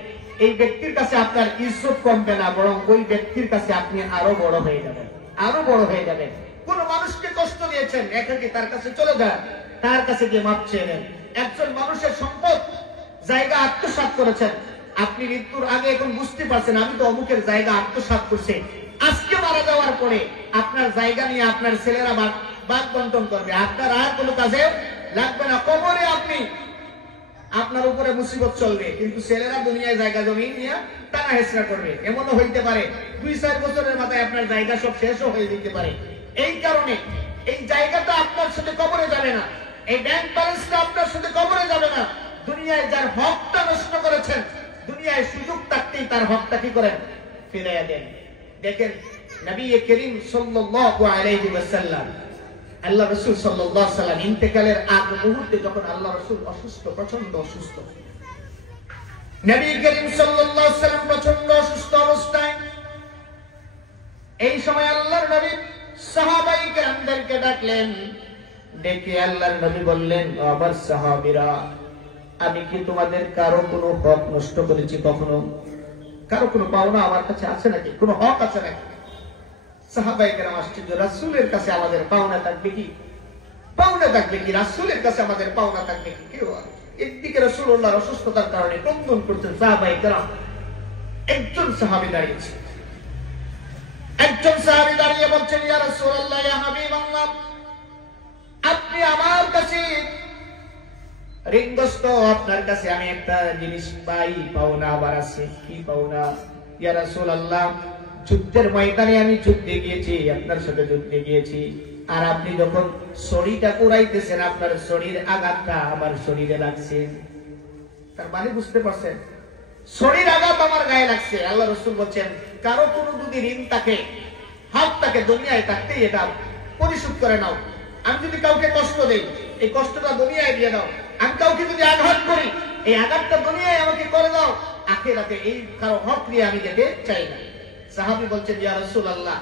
এই ব্যক্তির কাছে আপনার ইজ্জত কমবে না, বরং ওই ব্যক্তির কাছে আপনি আরো বড় হয়ে যাবেন, আরো বড় হয়ে যাবেন। কোন মানুষকে কষ্ট দিয়েছেন, একাকি তার কাছে চলে যান, তার কাছে গিয়ে মাফ চেয়ে নেন। একজন মানুষের সম্পদ জায়গা আত্মসাৎ করেছেন, আপনি মৃত্যুর আগে এখন বুঝতে পারছেন আমি তো অমুকের জায়গা আত্মসাৎ করছি, আজকে মারা যাওয়ার পরে আপনার জায়গা নিয়ে আপনার ছেলেরা ভাগ বন্টন করবে, আপনার আর কোনো কাজে লাগবে না। কবরে আপনি আপনার উপরে মুসিবত চলবে, কিন্তু ছেলেরা দুনিয়ায় জায়গা জমি নিয়ে টানা হেঁচড়া করবে। এমনও হইতে পারে 2-4 বছরের মাথায় আপনার জায়গা সব শেষও হয়ে যেতে পারে। এই কারণে এই জায়গাটা আপনার সাথে কবরে যাবে না, এই ব্যাংক ব্যালেন্সটা আপনার সাথে কবরে যাবে না। দুনিয়ায় যার হকটা নষ্ট করেছেন, দুনিয়ায় সুযোগ থাকতেই তার হকটা কি করেন? ফিরিয়ে দেন। দেখেন নবী করিম সাল্লাল্লাহু আলাইহি ওয়াসাল্লাম, আল্লাহ রাসূল সাল্লাল্লাহু আলাইহি ওয়াসাল্লাম ইন্তেকালের আগ মুহূর্তে যখন আল্লাহ রাসূল অসুস্থ, প্রচন্ড অসুস্থ, নবী করিম সাল্লাল্লাহু আলাইহি ওয়াসাল্লাম প্রচন্ড অসুস্থ অবস্থায়, এই সময় আল্লাহর নবী সাহাবায়ে কেরামদেরকে ডাকলেন, ডেকে আল্লাহর নবী বললেন আমার সাহাবীরা, আমি কি তোমাদের কারো কোনো হক নষ্ট করেছি? কখনো কারো কোনো পাওনা আমার কাছে আছে নাকি? কোনো হক আছে নাকি? সাহাবায়ে কেরাম আশ্চর্য, রাসূলের কাছে আমাদের পাওনা থাকবে কি? পাওনা থাকবে কি? রাসূলের কাছে আমাদের পাওনা থাকবে কি? কেউ একদিকে রাসূলুল্লাহর অসুস্থতার কারণে ক্রন্দন করতেন সাহাবায়ে কেরাম। একজন সাহাবী দাঁড়িয়েছে, একজন সাহাবী দাঁড়িয়ে বলছেন ইয়া রাসূলুল্লাহ, ইয়া হাবিবাল্লাহ, আপনি আমার কাছে ঋণগ্রস্ত, আপনার কাছে আমি একটা জিনিস পাই, পাওনা আবার আছে। কি পাওনা? ইয়া রাসূলুল্লাহ, যুদ্ধের ময়দানে আমি যুদ্ধে গিয়েছি, আপনার সাথে যুদ্ধে গিয়েছি, আর আপনি যখন শরীরটা পুরাইতেছেন আপনার শরীর আঘাতটা আমার শরীরে লাগছে। তার মানে বুঝতে পারছেন, শরীর আঘাত আমার গায়ে লাগছে। আল্লাহ রাসূল বলছেন কারো কোনো যদি ঋণ থাকে, হক থাকে, দুনিয়ায় থাকতেই এটা পরিশোধ করে নাও। আমি যদি কাউকে কষ্ট দেই, এই কষ্টটা দুনিয়ায় দিয়ে দাও। আমি কাউকে যদি আঘাত করি, এই আঘাতটা দুনিয়ায় আমাকে করে দাও, আখিরাতে এই কারো হক নিয়ে আমি যেতে চাই না। সাহাবী বলছেন ইয়া রাসূলুল্লাহ,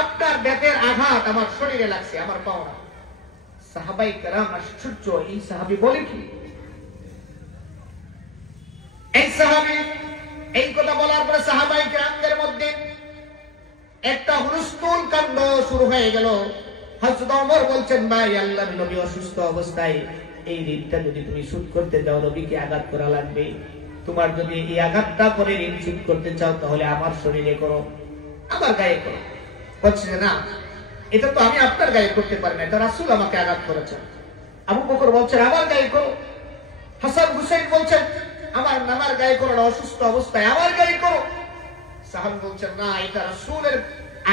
আপনার ব্যাটের আঘাত আমার শরীরে লাগছে, আমার পাওনা। সাহাবায়ে কেরাম আশ্চর্য, এই সাহাবী বলে কি? এই সাহাবী এই কথা বলার পরে সাহাবায়ে কেরামদের মধ্যে একটা হুলস্থুল কাণ্ড শুরু হয়ে গেল। হযরত ওমর বলছেন ভাই আল্লাহর নবী অসুস্থ অবস্থায়, এই ঋণটা যদি তুমি শোধ করতে যাও নবীকে আঘাত করা লাগবে। তোমার যদি এই আঘাতটা করে ঋণ শোধ করতে চাও তাহলে আমার শরীরে করো, আমার গায়ে করো। বলছে না, এটা তো আমি আপনার গায়ে করতে পারি না, এটা রাসূল আমাকে আঘাত করেছেন। আবু বকর বলছেন আমার গায়ে করো। হাসান হুসাইন বলছেন আমার নানার গায়ে করো না, অসুস্থ অবস্থায় আমার গায়ে করো। সাহাবী বলছেন না, এটা রাসূলের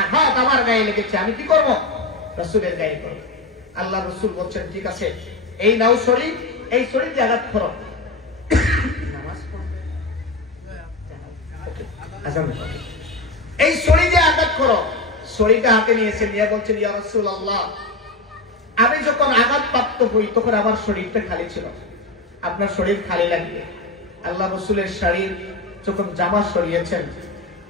আঘাত আমার গায়ে লেগেছে, আমি কি করব? রাসূলের গায়ে করো। আল্লাহ রাসূল বলছেন ঠিক আছে, এই নাও শরীর, এই শরীর দিয়ে আঘাত করো। এই শরীর দিয়ে আঘাত করো। শরীরটা হাতে নিয়েছে, নিয়ে বলছেন ইয়া রাসূলুল্লাহ, আমি যখন আঘাত প্রাপ্ত হই তখন আমার শরীরটা খালি ছিল, আপনার শরীর খালি লাগবে। আল্লাহ রসুলের শাড়ির যখন জামা সরিয়েছেন,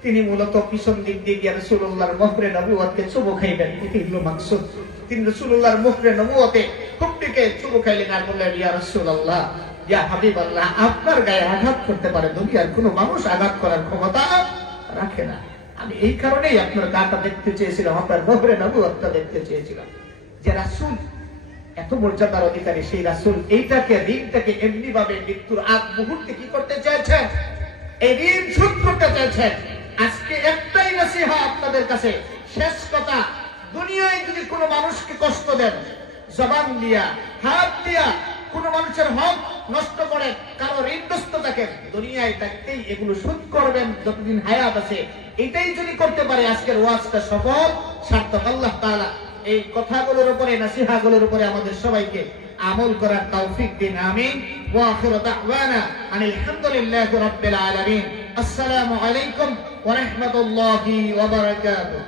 তিনি মূলত পিছন দিক দিয়ে গিয়ে রাসূলুল্লাহর মুখরে নবুয়তকে চুমু খাইবেন। এটি হলো মাকসুদ। তিনি রাসূলুল্লাহর মুখরে নবুয়তে খুব দিকে চুমু খাইলেন আর বললেন, ইয়া রাসূলুল্লাহ, ইয়া হাবিবাল্লাহ, আপনার গায়ে আঘাত করতে পারে, দুনিয়ার কোনো মানুষ আঘাত করার ক্ষমতা রাখে না। আমি এই কারণেই আপনার গাটা দেখতে চেয়েছিলাম, আপনার মুখরে নবুয়তটা দেখতে চেয়েছিলাম। যে রাসূল এত মর্যাদার অধিকারী, সেই রাসূল এইটাকে, ঋণটাকে এমনি ভাবে মৃত্যুর আগ মুহূর্তে কি করতে চেয়েছেন? এই ঋণ শোধ করতে চেয়েছেন। আজকে একটাই নসিহা আপনাদের কাছে, শেষ কথা, দুনিয়ায় যদি কোনো মানুষকে কষ্ট দেন, জবান দিয়া, হাত দিয়া কোনো মানুষের হক নষ্ট করেন, কারো ঋণগ্রস্ত থাকেন, দুনিয়ায় থাকতেই এগুলো শোধ করবেন যতদিন হায়াত আছে। এটাই যদি করতে পারে, আজকের ওয়াজটা সফল, সার্থক। আল্লাহ তাআলা এই কথাগুলোর উপরে, নসিহাগুলোর উপরে আমাদের সবাইকে আমল করার তৌফিক দিন। আমিন। ওয়া আখিরু দাওয়ানা আনিল হামদুলিল্লাহি রাব্বিল আলামিন। আসসালামু আলাইকুম ওয়া রাহমাতুল্লাহি ওয়া বারাকাতুহু।